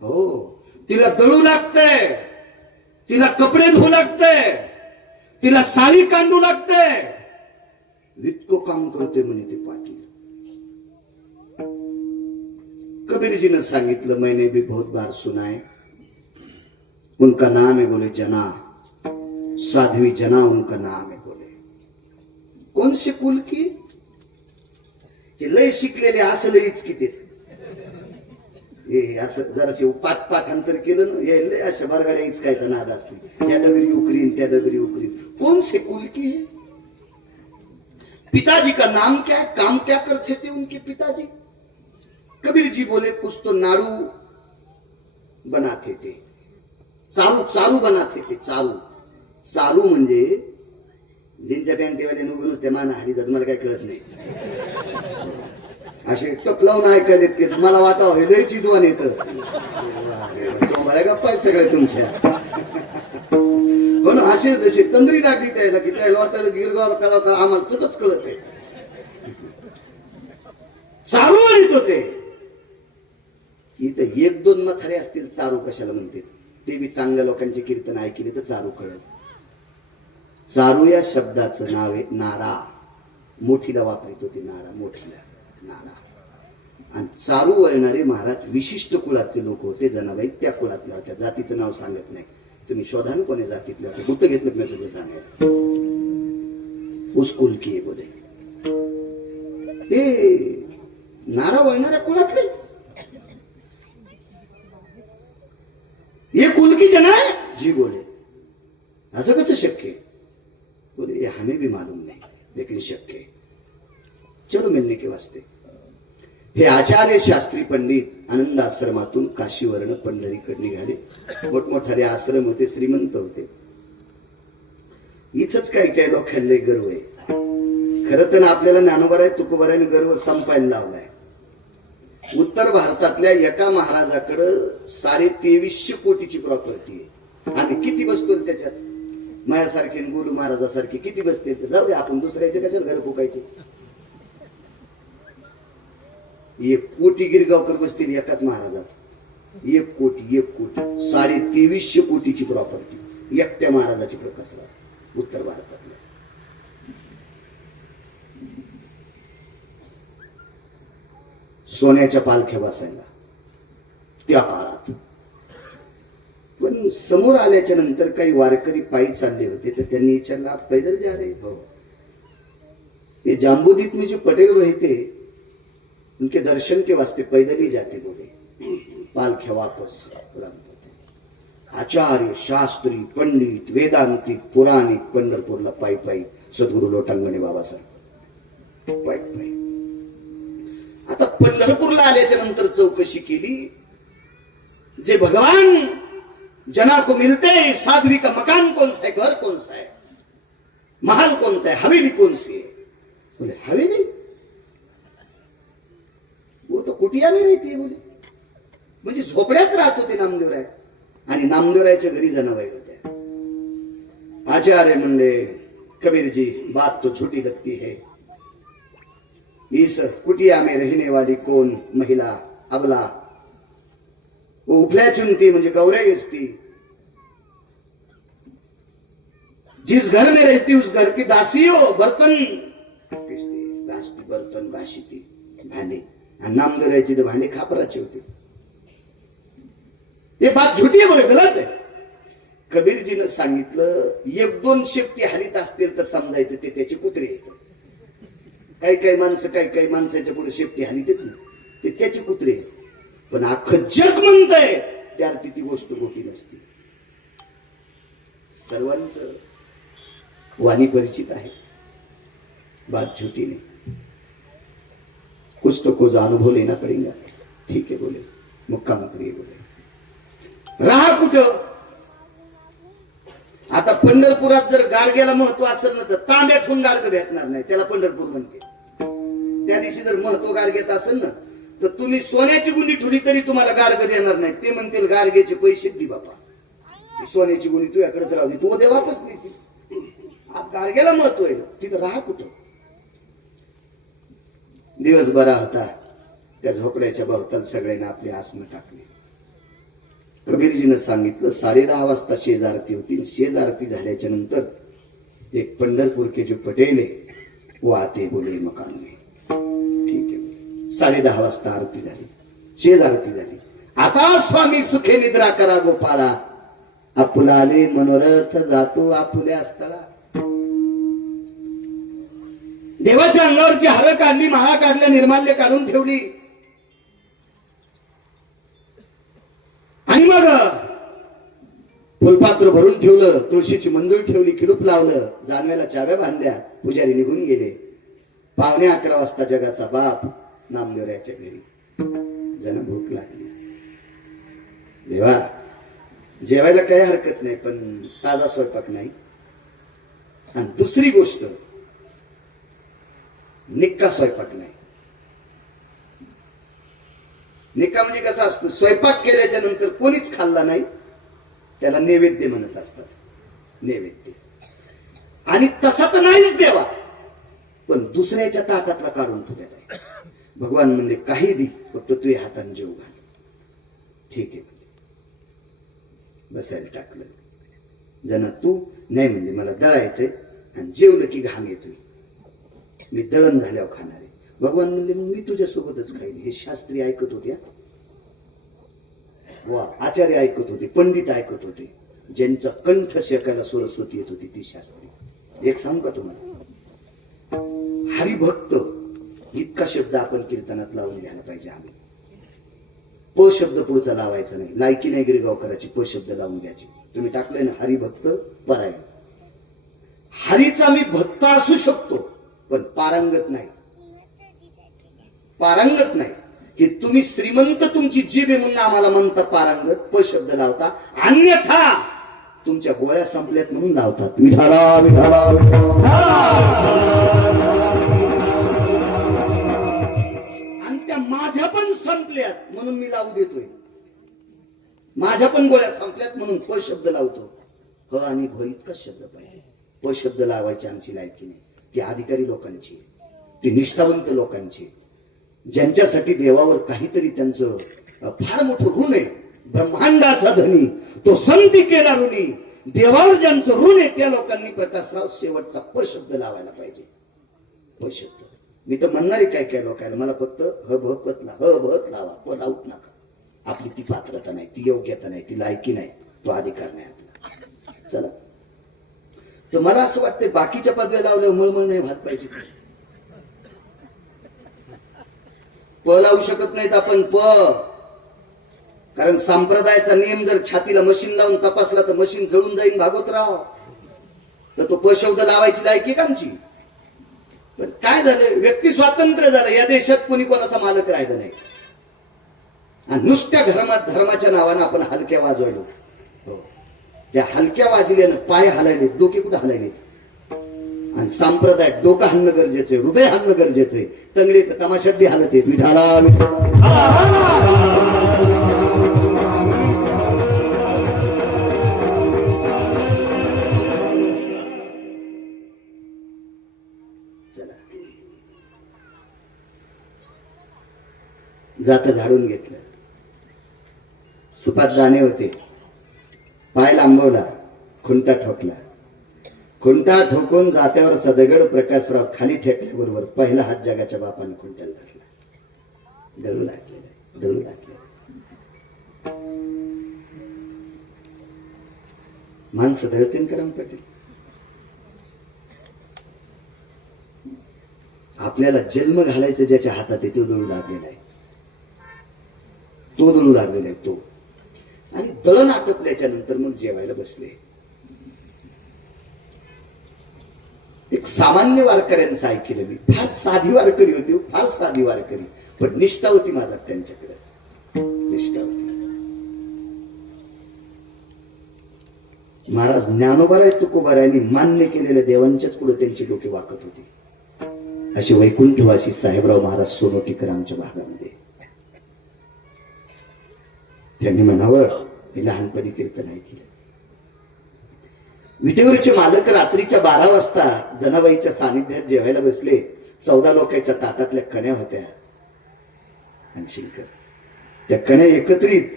हो तिला दळू लागतंय, तिला कपडे धुवू लागतंय, तिला साडी कांडू लागतंय, इतकं काम करते म्हणे ते पाटील. कबीरजीनं सांगितलं, मैंने भी बहुत बार सुना है, उनका नाम है बोले जना, साध्वी जना उनका नाम है बोले. कोण से कुल की? हे लय शिकलेले असं लयच किती हे असं जरासे पाठ पाठांतर केलं ना, हे लय अशा बरगाड्या इचकायचा नाद असतो. त्या डगरी उकरीन, त्या डगरी उकरीन. कौन से कुल की है? पिताजी का नाम क्या है, काम क्या करते थे उनके पिताजी? कबीर जी बोले कुछ तो नाड़ू बनाते थे, चारू चारू बनाते थे. चारू चारू म्हणजे जीनच्या पॅन्टीवाले नुकूनच त्या माना हरी जात, मला काय कळत नाही. असे टक लावून ऐकायला की मला वाटावं हे लय चिदवान येतं. गप्पा आहेत सगळ्या तुमच्या. पण असे जसे तंद्री लागली त्याला की त्याला वाटायला गिरगाव करा का आम्हाला चटच कळत आहे. चारू म्हणत होते. इथं एक दोन मथारे असतील चारू कशाला म्हणते, ते बी चांगल्या लोकांचे कीर्तन ऐकले तर चारू कळत. चारू या शब्दाचं नाव आहे नाडा. मोठीला वापरत होते नाडा, मोठीला नाडा. आणि चारू वळणारे महाराज विशिष्ट कुळातले लोक होते. जनाबाई त्या कुळातल्या होत्या. जातीचं नाव सांगत नाही, तुम्ही शोधा ना कोणी जातीतले होते. गुत्त घेतलं मी सगळं सांगायचं. उस कुल की बोले ते नाडा वळणाऱ्या कुळातले. ये कुल की जना है जी बोले. असं कसं शक्य है? बोले ये हमें भी मालूम नहीं लेकिन शक्य है, चलो मिलने के वास्ते. हे आचार्य शास्त्री पंडित आनंद आश्रमातून काशीवर्ण पंढरीकडे निघाले. मोठमोठाले आश्रम होते, श्रीमंत होते. इथंच काही काही लोकांना गर्व आहे. खरं तर आपल्याला ज्ञानोबराय तुकोबरायने गर्व संपायला लावलाय. उत्तर भारतातल्या एका महाराजाकडं 2350 कोटीची प्रॉपर्टी आहे. आम्ही किती बसतो त्याच्यात? माझ्यासारखे गोलू महाराजासारखे किती बसते? जाऊ दे, आपण दुसऱ्याचे कशाला घर फुकायचे. 1 कोटी गिरगावकर बसतील एकाच महाराजात. 1 कोटी 2350 कोटीची प्रॉपर्टी एकट्या महाराजाची प्रकसला उत्तर भारतातल्या. सोन्याच्या पालख्या बसायला त्या काळात. पण समोर आल्याच्या नंतर काही वारकरी पायी चालले होते, तर त्यांनी विचारलं आप पैदल जा रहे हो? ये जाम्बूदीप में जो पटेल रहते उनके दर्शन के वास्ते पैदल ही जाते बोले. पालख्या वापस. आचार्य शास्त्री पंडित वेदांतिक पुराणिक पंढरपूरला पायी पायी. सद्गुरु लोटांगणे बाबासाहेब पायी पायी. आता पंढरपूरला आल्याच्या नंतर चौकशी केली. जे भगवान जना को मिलते हैं, साध्वी का मकान कौन सा है, घर कौन सा है, महल कौन सा है, हवेली कौन सी है? बोले हवेली वो तो कुटिया में रहती है बोले. म्हणजे झोपड्यात राहत होते नामदेवराय. आणि नामदेवरायच्या घरी जनाबाई होत्या. आचार्य म्हणले कबीर जी बात तो छोटी लगती है. इस कुटिया में रहने वाली कौन महिला अबला, वो उपल्या चुनती म्हणजे गौरई असती. जिस घर में रहती उस घर की दासी हो, बर्तन घासती, बर्तन घासती, भांडे. आणि नामदेवरायची तर भांडे खापराचे होते. ये बात झुटी आहे बरं, गलत आहे. कबीरजीनं सांगितलं 1-2 शेपटी हलीत असतील तर समजायचं ते त्याचे कुत्रे आहेत. काही काही माणसं काही माणसाच्या पुढे शेपटी हलीत येत नाही, ते त्याचे कुत्रे आहेत. पण अख्खं जग म्हणतंय त्यात ती गोष्ट गोटी नसते. सर्वांचं वाणी परिचित आहे, बात झूठी नहीं. कुछ तो कुछ अनुभव लेना पड़ेगा. ठीक है बोले, मुक्काम करिए बोले. राहा कुठं? आता पंढरपुरात जर गाडग्याला महत्व असेल ना तर तांब्यातून गाडगं भेटणार नाही, त्याला पंढरपूर म्हणते. त्या दिवशी जर महत्व गाडग्यात असेल ना तर तुम्ही सोन्याची गुंडी ठुली तरी तुम्हाला गाडगं देणार नाही. ते म्हणतील गाडग्याचे पैसे दे बापा, सोन्याची गुंडी तुझ्याकडेच राहू दे, तू उद्या वापस नाही. आज गाडग्याला महत्व आहे, तिथं राहा कुठं? दिवस बरा होता. त्या झोपड्याच्या भोवताल सगळ्यांना आपली आसनं टाकली. कबीरजीनं सांगितलं 10:30 वाजता शेजारती होती. शेजारती झाल्याच्या नंतर एक पंढरपूर के जो पटेल है वो आते बोले मकान में. ठीक है, 10:30 वाजता आरती झाली, शेजारती झाली. आता स्वामी सुखे निद्रा करा गोपाळा, आपलाले मनोरथ जातो आपुल्या स्थळा. देवाच्या अंगावरची हार काढली, माळा काढल्या, निर्माल्य काढून ठेवली आणि मग फुलपात्र भरून ठेवलं, तुळशीची मंजूळ ठेवली, किलूप लावलं, जानव्याला चाव्या बांधल्या, पुजारी निघून गेले. 11:15 वाजता जगाचा बाप नामदेवरायाच्या घरी. जण भूक लागली. देवा जेवायला काही हरकत नाही, पण ताजा स्वयंपाक नाही. आणि दुसरी गोष्ट, निक्का स्वयंपाक नाही. निक्का म्हणजे कसा असतो, स्वयंपाक केल्याच्या नंतर कोणीच खाल्ला नाही त्याला नैवेद्य म्हणत असतात. नैवेद्य. आणि तसा तर नाहीच देवा, पण दुसऱ्याच्या ताटातला काढून ठेवलेला आहे. भगवान म्हणले काही दे, फक्त तुझ्या हाताने जेव घाल. ठीक आहे म्हणजे बसायला टाकलं. जना तू नाही म्हणले, मला दळायचंय आणि जेवलं की घाम येतोय, मी दळण झाल्यावर खाणार आहे. भगवान म्हणले मग मी तुझ्या सोबतच खाईल. हे शास्त्री ऐकत होते, वा आचार्य ऐकत होते, पंडित ऐकत होते, ज्यांचा कंठ शेकायला सरस्वती येत होती ती शास्त्री. एक सांगू का तुम्हाला, हरिभक्त इतका शब्द आपण कीर्तनात लावून घ्यायला पाहिजे. आम्ही प शब्द पुढचा लावायचा नाही. लायकी नाही गिरगावकराची प शब्द लावून घ्यायची. तुम्ही टाकलंय ना हरिभक्त परायण. हरीचा मी भक्त असू शकतो पण पारंगत नाही. पारंगत नाही की तुम्ही श्रीमंत तुमची जीभ आहे म्हणून आम्हाला म्हणता पारंगत, प शब्द लावता. अन्यथा तुमच्या गोळ्या संपल्यात म्हणून लावतात विठाला विठाला विठाला. आणि त्या माझ्या पण संपल्यात म्हणून मी लावू देतोय. माझ्या पण गोळ्या संपल्यात म्हणून प शब्द लावतो. ह आणि भ इतकाच शब्द पाहिजे. प शब्द लावायची आमची लायकी नाही. ती अधिकारी लोकांची, ती निष्ठावंत लोकांची, ज्यांच्यासाठी देवावर काहीतरी त्यांचं फार मोठं ऋण आहे. ब्रह्मांडाचा धनी तो संती केला ऋणी. देवावर ज्यांचं ऋण आहे त्या लोकांनी प्रकाशराव शेवटचा प शब्द लावायला पाहिजे. प शब्द मी तर म्हणणारे काय काय लोकांना, मला फक्त ह भ पत लावा, प लावत नका. आपली ती पात्रता नाही, ती योग्यता नाही, ती लायकी नाही, तो अधिकार नाही आपला. चला, तर मला असं वाटतं बाकीच्या पदव्या लावल्यावर मळमळ नाही व्हायला पाहिजे. प लावू शकत नाहीत आपण प, कारण संप्रदायाचा नियम जर छातीला मशीन लावून तपासला तर मशीन जळून जाईन भागवतराव. तर तो प शब्द लावायची लायकी का आमची? पण काय झालं, व्यक्ती स्वातंत्र्य झालं. या देशात कोणी कोणाचा मालक राहिला नाही. आणि नुसत्या धर्माच्या नावानं आपण हलक्या वाजवलो. त्या हलक्या वाजल्यानं पाय हलायले, डोके कुठे हलायले. आणि संप्रदाय डोकं हलणं गरजेचं आहे, हृदय हलणं गरजेचं आहे. तंगडे तर तमाशात बी हालत आहेत. विठाला चला, जात झाडून घेतलं. सुपात दाणे होते. पाय लांबवला, खुंटा ठोकला. खुंटा ठोकून जात्यावरचा दगड प्रकाशराव खाली ठेकल्याबरोबर पहिला हात जगाच्या बापाने खुंट्याला टाकला. दळू लागलेला, दळू लागलेला. माणसं दळतील का रामपाटील? आपल्याला जन्म घालायचं ज्याच्या हातात आहे तो दळू लागलेला आहे. तो दळू लागलेला आहे तो. आणि दळण आटपल्याच्या नंतर मग जेवायला बसले. एक सामान्य वारकऱ्यांचं ऐकलं मी. फार साधी वारकरी होती, फार साधी वारकरी, पण निष्ठा होती माझा त्यांच्याकडे. निष्ठा होती. महाराज ज्ञानोबाराय तुकोबारायांनी मान्य केलेल्या देवांच्याच पुढे त्यांची डोके वाकत होती. अशी वैकुंठवासी साहेबराव महाराज सोनोटीकर आमच्या भागामध्ये. त्यांनी म्हणावं, मी लहानपणी कीर्तन ऐकलं. विटेवरचे मालक रात्रीच्या 12 वाजता जनाबाईच्या सानिध्यात जेवायला बसले. 14 लोकांच्या ताटातल्या कण्या होत्या. आणि शिंकर त्या कण्या एकत्रित,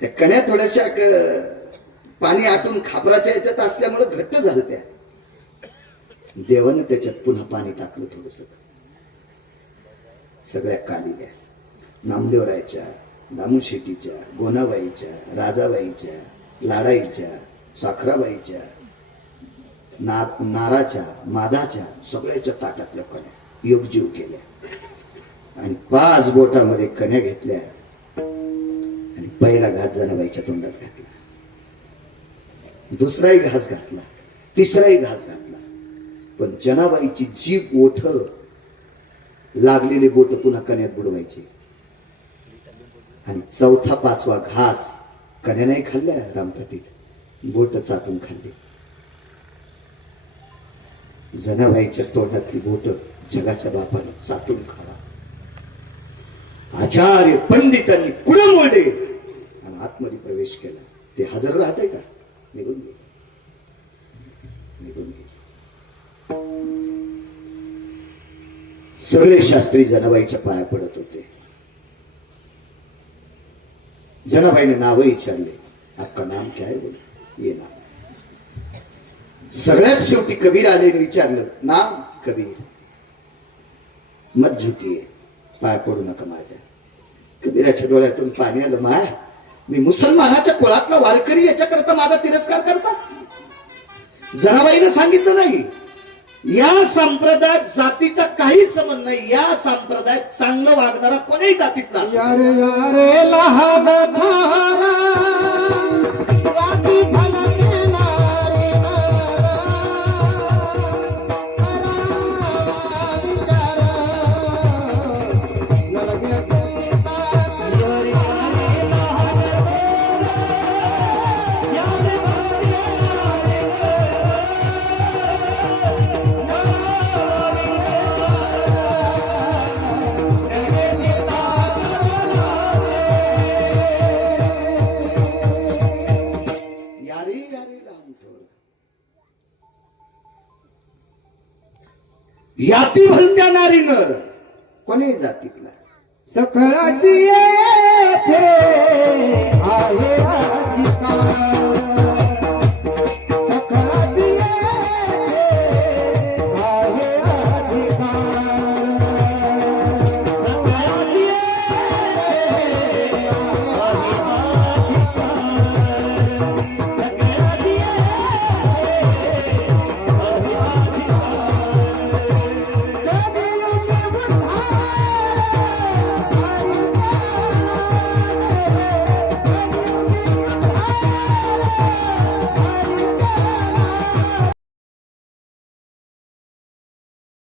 त्या कण्या थोड्याशा पाणी आटून खापराच्या याच्यात असल्यामुळे घट्ट झालं. त्या देवानं त्याच्यात पुन्हा पाणी टाकलं थोडस. सगळ्या कालील्या, नामदेवरायच्या, दामूशेट्टीच्या, गोनाबाईच्या, राजाबाईच्या, लाडाईच्या, साखराबाईच्या, नाराच्या मादाच्या सगळ्याच्या ताटातल्या कण्या योगजीव केल्या आणि 5 बोटामध्ये कण्या घेतल्या आणि पहिला घास जनाबाईच्या तोंडात घातला, दुसराही घास घातला, तिसराही घास घातला. पण जनाबाईची जीभ ओठ लागलेले बोट पुन्हा कण्यात बुडवायचे आणि 4था 5वा घास कण्या नाही खाल्ल्या रामपटीत, बोट चाटून खाल्ली. जनाबाईच्या तोंडातली बोट जगाच्या बापाने चाटून खावा. आचार्य पंडितांनी कुडं मोडे आणि आतमध्ये प्रवेश केला. ते हजर राहते का? निघून गेले, निघून गेले. सगळे शास्त्री जनाबाईच्या पाया पडत होते. जनाबाईने नाव विचारले, आपका नाम क्या है? बोले ये नाम. सगळ्यात शेवटी कबीर आले आणि विचारलं, नाम? कबीर. मत झुकिये, पाय पडू नका माझ्या. कबीराच्या डोळ्यातून पाणी आलं. माय, मी मुसलमानाच्या कुळातला वारकरी, याच्याकरता माझा तिरस्कार करता? जनाबाईनं सांगितलं नाही, या संप्रदायात जातीचा काही संबंध नाही. या संप्रदायात चांगलं वागणारा कोणीही जातीतला असो. यारे यारे लहान धारा याती फलके नारे याती भलत्या नारी नर कोणी जातीतला. सकळाची येथे आहे अधिकार. सकळाची येथे आहे अधिकार. सकळाची